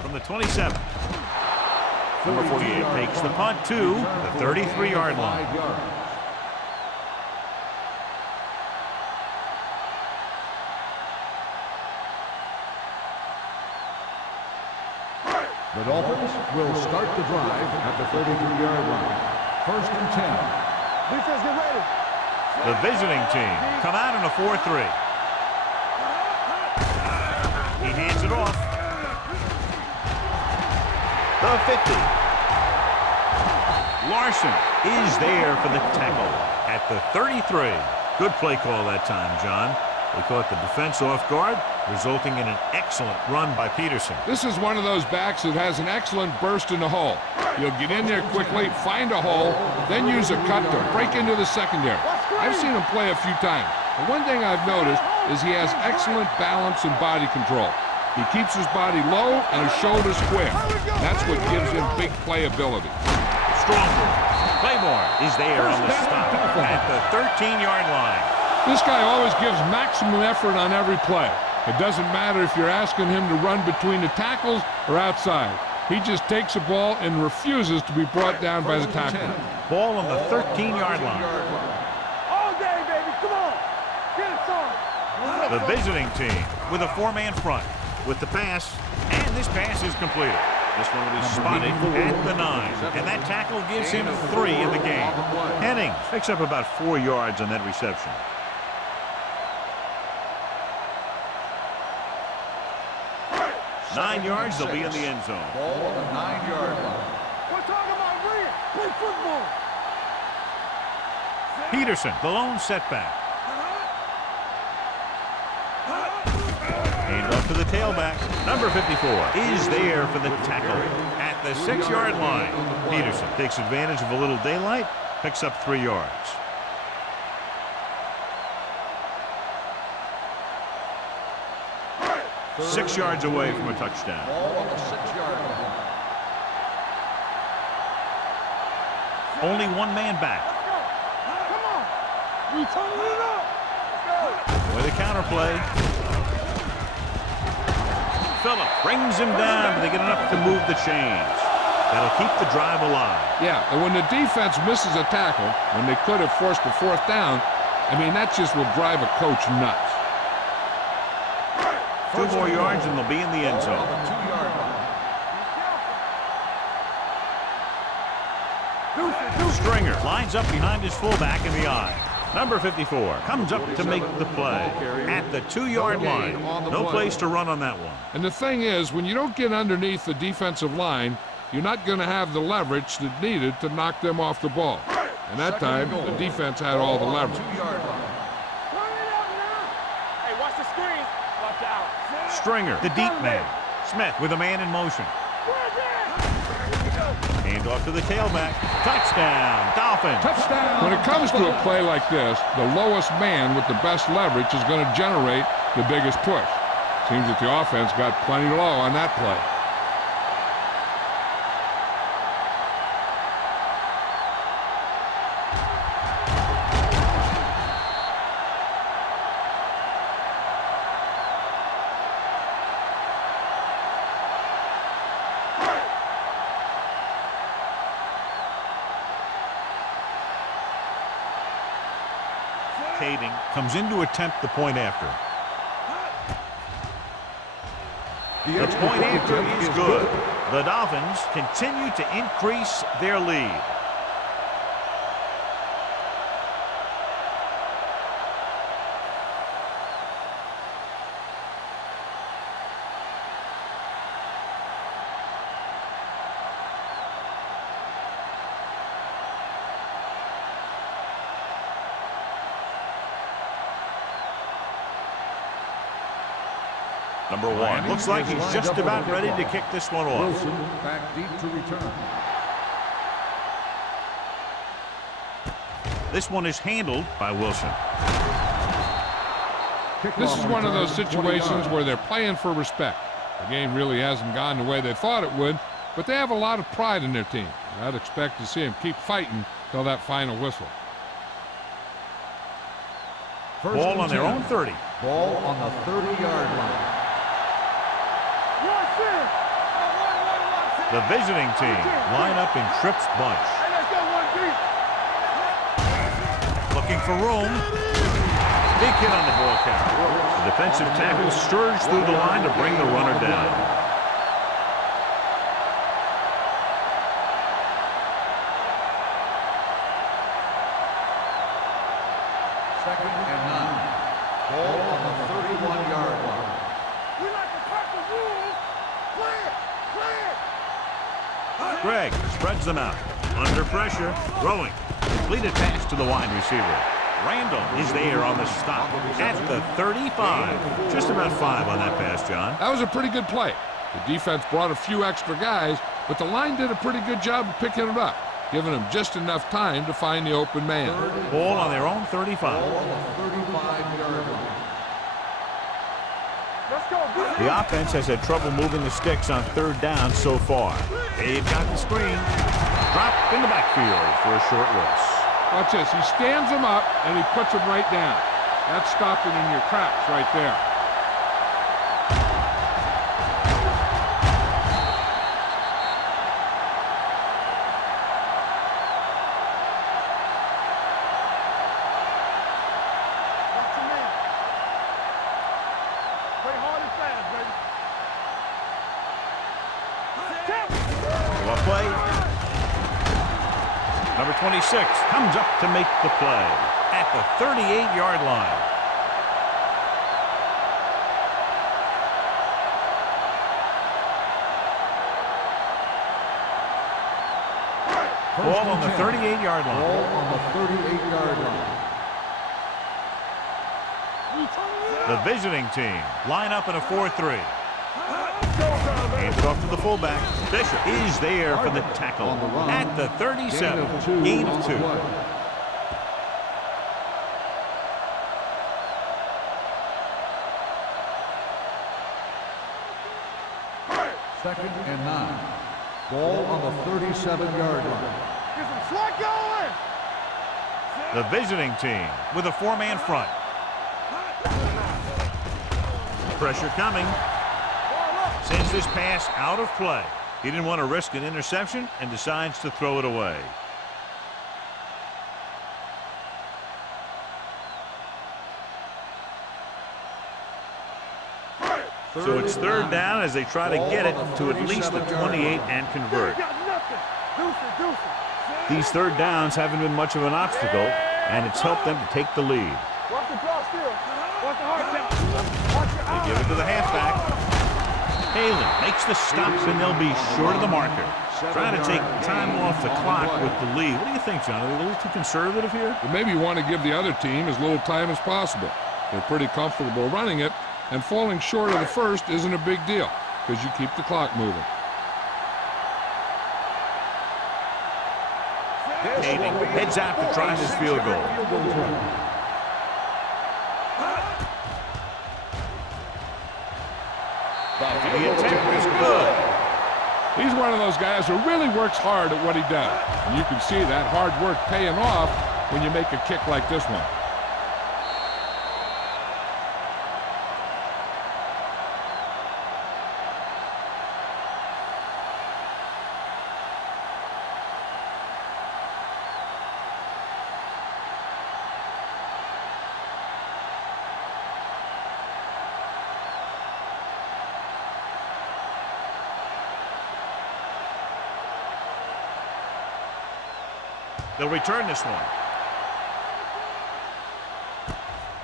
From the 27. Number 48 takes the punt to the 33-yard line. The Dolphins will start the drive at the 33-yard line. First and 10. Defense, get ready. The visiting team come out in a 4-3. He hands it off. The 50. Larson is there for the tackle at the 33. Good play call that time, John. They caught the defense off guard, resulting in an excellent run by Peterson. This is one of those backs that has an excellent burst in the hole. You'll get in there quickly, find a hole, then use a cut to break into the secondary. I've seen him play a few times. And one thing I've noticed is he has excellent balance and body control. He keeps his body low and his shoulders square. That's what gives him big playability. Stronger. Claymore is there on the stop at the 13-yard line. This guy always gives maximum effort on every play. It doesn't matter if you're asking him to run between the tackles or outside. He just takes the ball and refuses to be brought down by the tackle. Ball on the 13-yard line. All day, baby. Come on. Get it started. The visiting team with a 4-man front with the pass, and this pass is completed. This one is spotted at the 9, and that tackle gives him 3 in the game. Hennings picks up about 4 yards on that reception. Nine yards, they'll be in the end zone. Ball on the 9-yard line. We're talking about real. Play football. Peterson, the lone setback. Hand off to the tailback. Number 54 is there for the tackle at the 6-yard line. Peterson takes advantage of a little daylight, picks up 3 yards. Six yards away from a touchdown. Ball on the 6-yard line. Only one man back. Come on. We turning it up. Let's go. With a counter play. Phillip brings him down. They get enough to move the chains. That'll keep the drive alive. Yeah, and when the defense misses a tackle, when they could have forced a 4th down, I mean, that just will drive a coach nuts. 2 more yards and they'll be in the end zone. On the 2-yard line. Stringer lines up behind his fullback in the eye. Number 54 comes up to make the play at the 2-yard line. No place to run on that one. And the thing is, when you don't get underneath the defensive line, you're not going to have the leverage that's needed to knock them off the ball. And that time, the defense had all the leverage. 2-yard line. Hey, watch the screen. Watch out. Stringer, the deep man. Smith with a man in motion. Hand off to the tailback. Touchdown, Dolphins. Touchdown. When it comes to a play like this, the lowest man with the best leverage is going to generate the biggest push. Seems that the offense got plenty low on that play. Comes in to attempt the point after. The point after is good. The Dolphins continue to increase their lead. Number 1. Looks like he's just about ready to kick this one off. Wilson back deep to return. This one is handled by Wilson. This is one of those situations where they're playing for respect. The game really hasn't gone the way they thought it would, but they have a lot of pride in their team. I'd expect to see them keep fighting till that final whistle. Ball on their own 30. Ball on the 30-yard line. The visiting team line up in trips bunch. Hey, let's go one deep. Looking for room. Big hit on the ball carrier. The defensive tackle surged through the line to bring the runner down. Second and 9. Ball on the 31-yard line. We like to cut the rules. Play it. Play it. Greg spreads them out. Under pressure, throwing. Completed pass to the wide receiver. Randall is there on the stop at the 35. Just about 5 on that pass, John. That was a pretty good play. The defense brought a few extra guys, but the line did a pretty good job of picking it up, giving them just enough time to find the open man. Ball on their own 35. Ball on the 35-yard line. Let's go. The offense has had trouble moving the sticks on 3rd down so far. They've got the screen. Drop in the backfield for a short loss. Watch this. He stands them up, and he puts them right down. That's stopping in your tracks right there. Watch your man. Play hard and fast, baby. Well play. Number 26 comes up to make the play at the 38-yard line. Ball on the 38-yard line. Ball on the 38-yard line. The visiting team line up in a 4-3. Hands it off to the fullback. Bishop is there for the tackle at the 37. Gain of 2. Second and 9. Ball on the 37-yard line. Get some slot going. The visiting team with a 4-man front. Pressure coming. Sends this pass out of play. He didn't want to risk an interception and decides to throw it away. So it's 3rd down as they try to get it to at least the 28 and convert. These 3rd downs haven't been much of an obstacle, and it's helped them to take the lead. Watch the draw still. Watch the hard count. Watch your They give it to the halfback. Halen makes the stop, and they'll be short of the marker. Trying to take time off the clock with the lead. What do you think, John? Are they a little too conservative here? Well, maybe you want to give the other team as little time as possible. They're pretty comfortable running it, and falling short of the first isn't a big deal because you keep the clock moving. Kading heads out to try his field goal. The attempt is good. He's one of those guys who really works hard at what he does. And you can see that hard work paying off when you make a kick like this one. They'll return this one.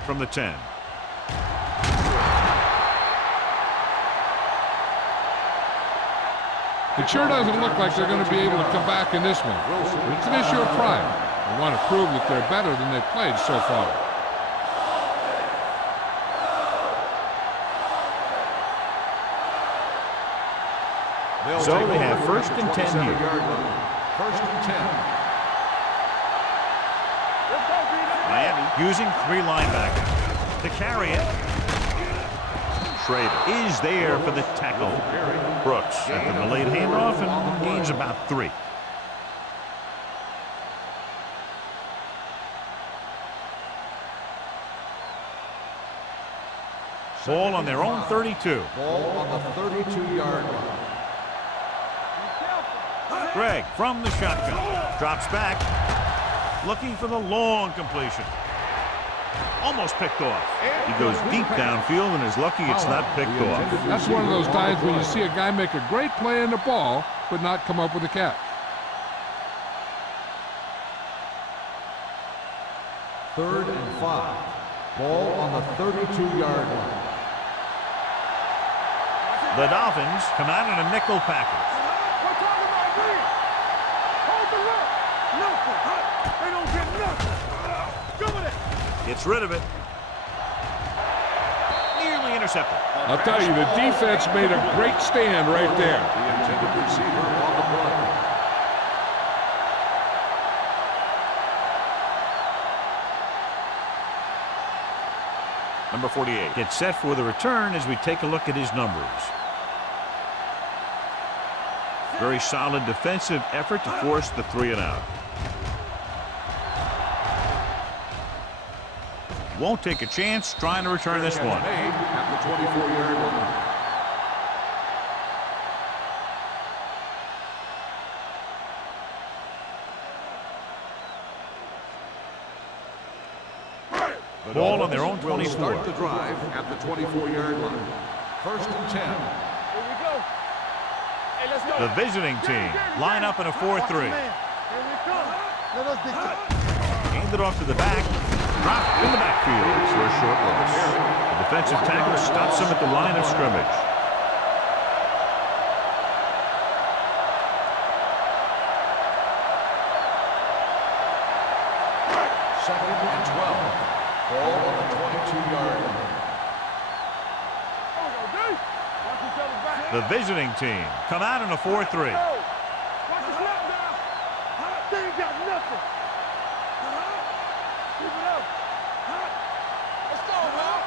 From the 10. It sure doesn't look like they're going to be able to come back in this one. But it's an issue of pride. They want to prove that they're better than they've played so far. So they have first and 10 here. First and 10. Miami using 3 linebackers to carry it. Schrader is there for the tackle. Brooks at the delayed handoff and gains about 3. Ball on their own 32. Ball on the 32-yard line. Gregg from the shotgun. Drops back. Looking for the long completion. Almost picked off. He goes deep downfield and is lucky it's not picked off. That's one of those times when you see a guy make a great play in the ball, but not come up with a catch. Third and 5. Ball on the 32-yard line. The Dolphins come out in a nickel package. We're talking about win. Hold the look. Nothing. They don't get nothing. Give it. Gets rid of it. Nearly intercepted. I'll tell you, the defense made a great stand right there. The intended receiver on the play. Number 48 gets set for the return as we take a look at his numbers. Very solid defensive effort to force the 3 and out. Won't take a chance trying to return this one. Made at the 24-yard line. Ball on their own 24. Will start the drive at the 24-yard line. First and 10. Here we go. Hey, let's go. The visiting team line up in a 4-3. Here we come. Let us dictate. Hand it off to the back. Dropped in the backfield for a short loss. The defensive tackle stops him at the line of scrimmage. Second and 12. Ball on the 22-yard line. The visiting team come out in a 4-3. Watch the snap now. They ain't got nothing. Keep it up. Let's go, man.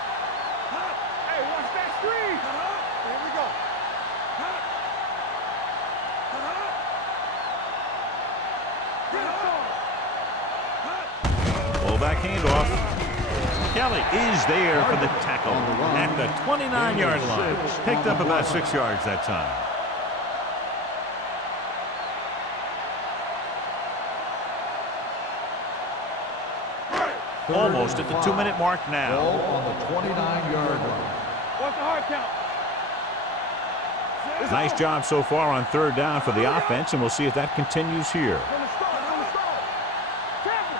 Hey, watch that screen. Here we go. Full back handoff. Kelly is there for the tackle at the 29-yard line. Picked up about 6 yards that time. Almost at the 2-minute mark now. Ball on the 29-yard line. What's the hard count? Nice job so far on 3rd down for the offense, and we'll see if that continues here. From the start. Tackle.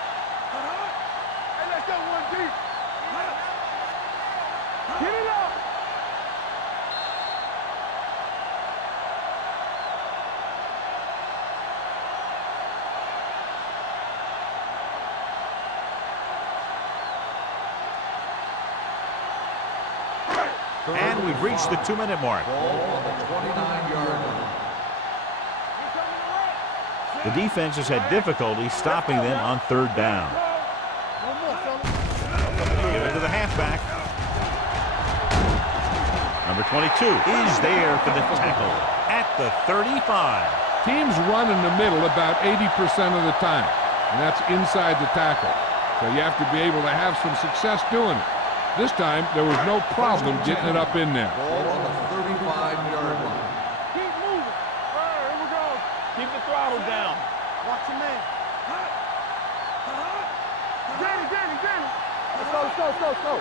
Hey, let's go one deep. Get it up. And we've reached the 2-minute mark. Ball on the 29-yard line. The defense has had difficulty stopping them on 3rd down. Give it to the halfback. Number 22 is there for the tackle at the 35. Teams run in the middle about 80% of the time, and that's inside the tackle. So you have to be able to have some success doing it. This time, there was no problem getting it up in there. Ball on the 35-yard line. Keep moving. All right, here we go. Keep the throttle down. Watch your man. Danny. Let's go.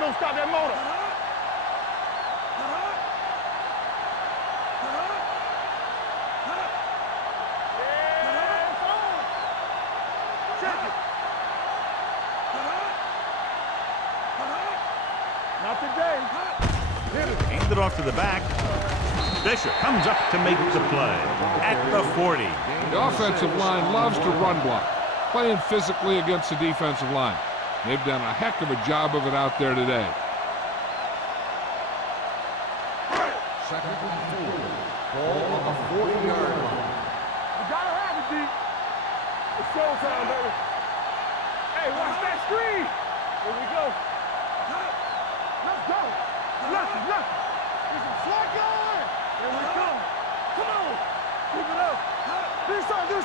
Don't stop that motor. Check it. Not today. Hand it off to the back. Bishop comes up to make the play at the 40. The offensive line loves to run block, playing physically against the defensive line. They've done a heck of a job of it out there today. 2nd and 4. Ball on the 40-yard line. You gotta have it, D. It's showtime, baby. Hey, watch that screen. Here we go. Let's go. Lucky. This is Flacco. Here we come. Come on. Keep it up. Do something.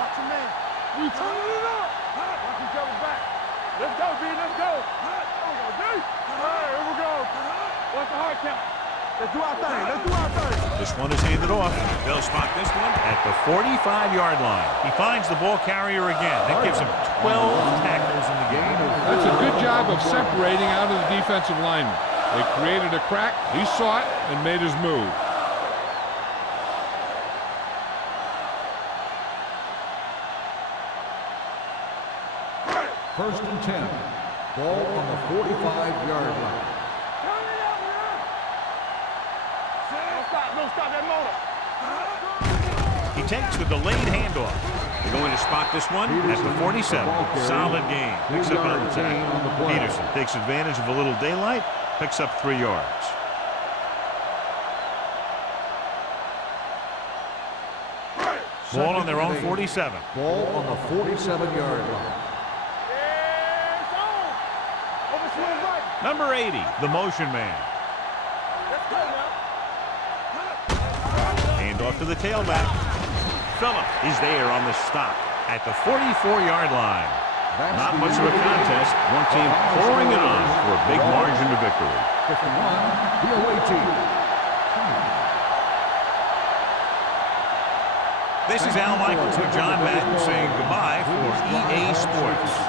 Watch your man. We turning it up. Watch each other back. Let's go, D. Let's go. There we go, D. All right, here we go. Watch the hard count. Let's do our thing. This one is handed off. They'll spot this one at the 45-yard line. He finds the ball carrier again. That gives him 12 tackles in the game. That's a good job of separating out of the defensive lineman. They created a crack, he saw it, and made his move. First and 10. Ball on the 45-yard line. Don't stop that motor. He takes the delayed handoff. They're going to spot this one at the 47. Solid game. Picks up on the tackle. Peterson takes advantage of a little daylight. Picks up 3 yards. Ball on their own 47. Ball on the 47-yard line. It's on. Over to the right. Number 80, the motion man. Let's go now. Hand off to the tailback. Phillip is there on the stop at the 44-yard line. Not much of a contest. One team pouring it on for a big margin of victory. 51, the away team. This is Al Michaels with John Madden saying goodbye for EA Sports.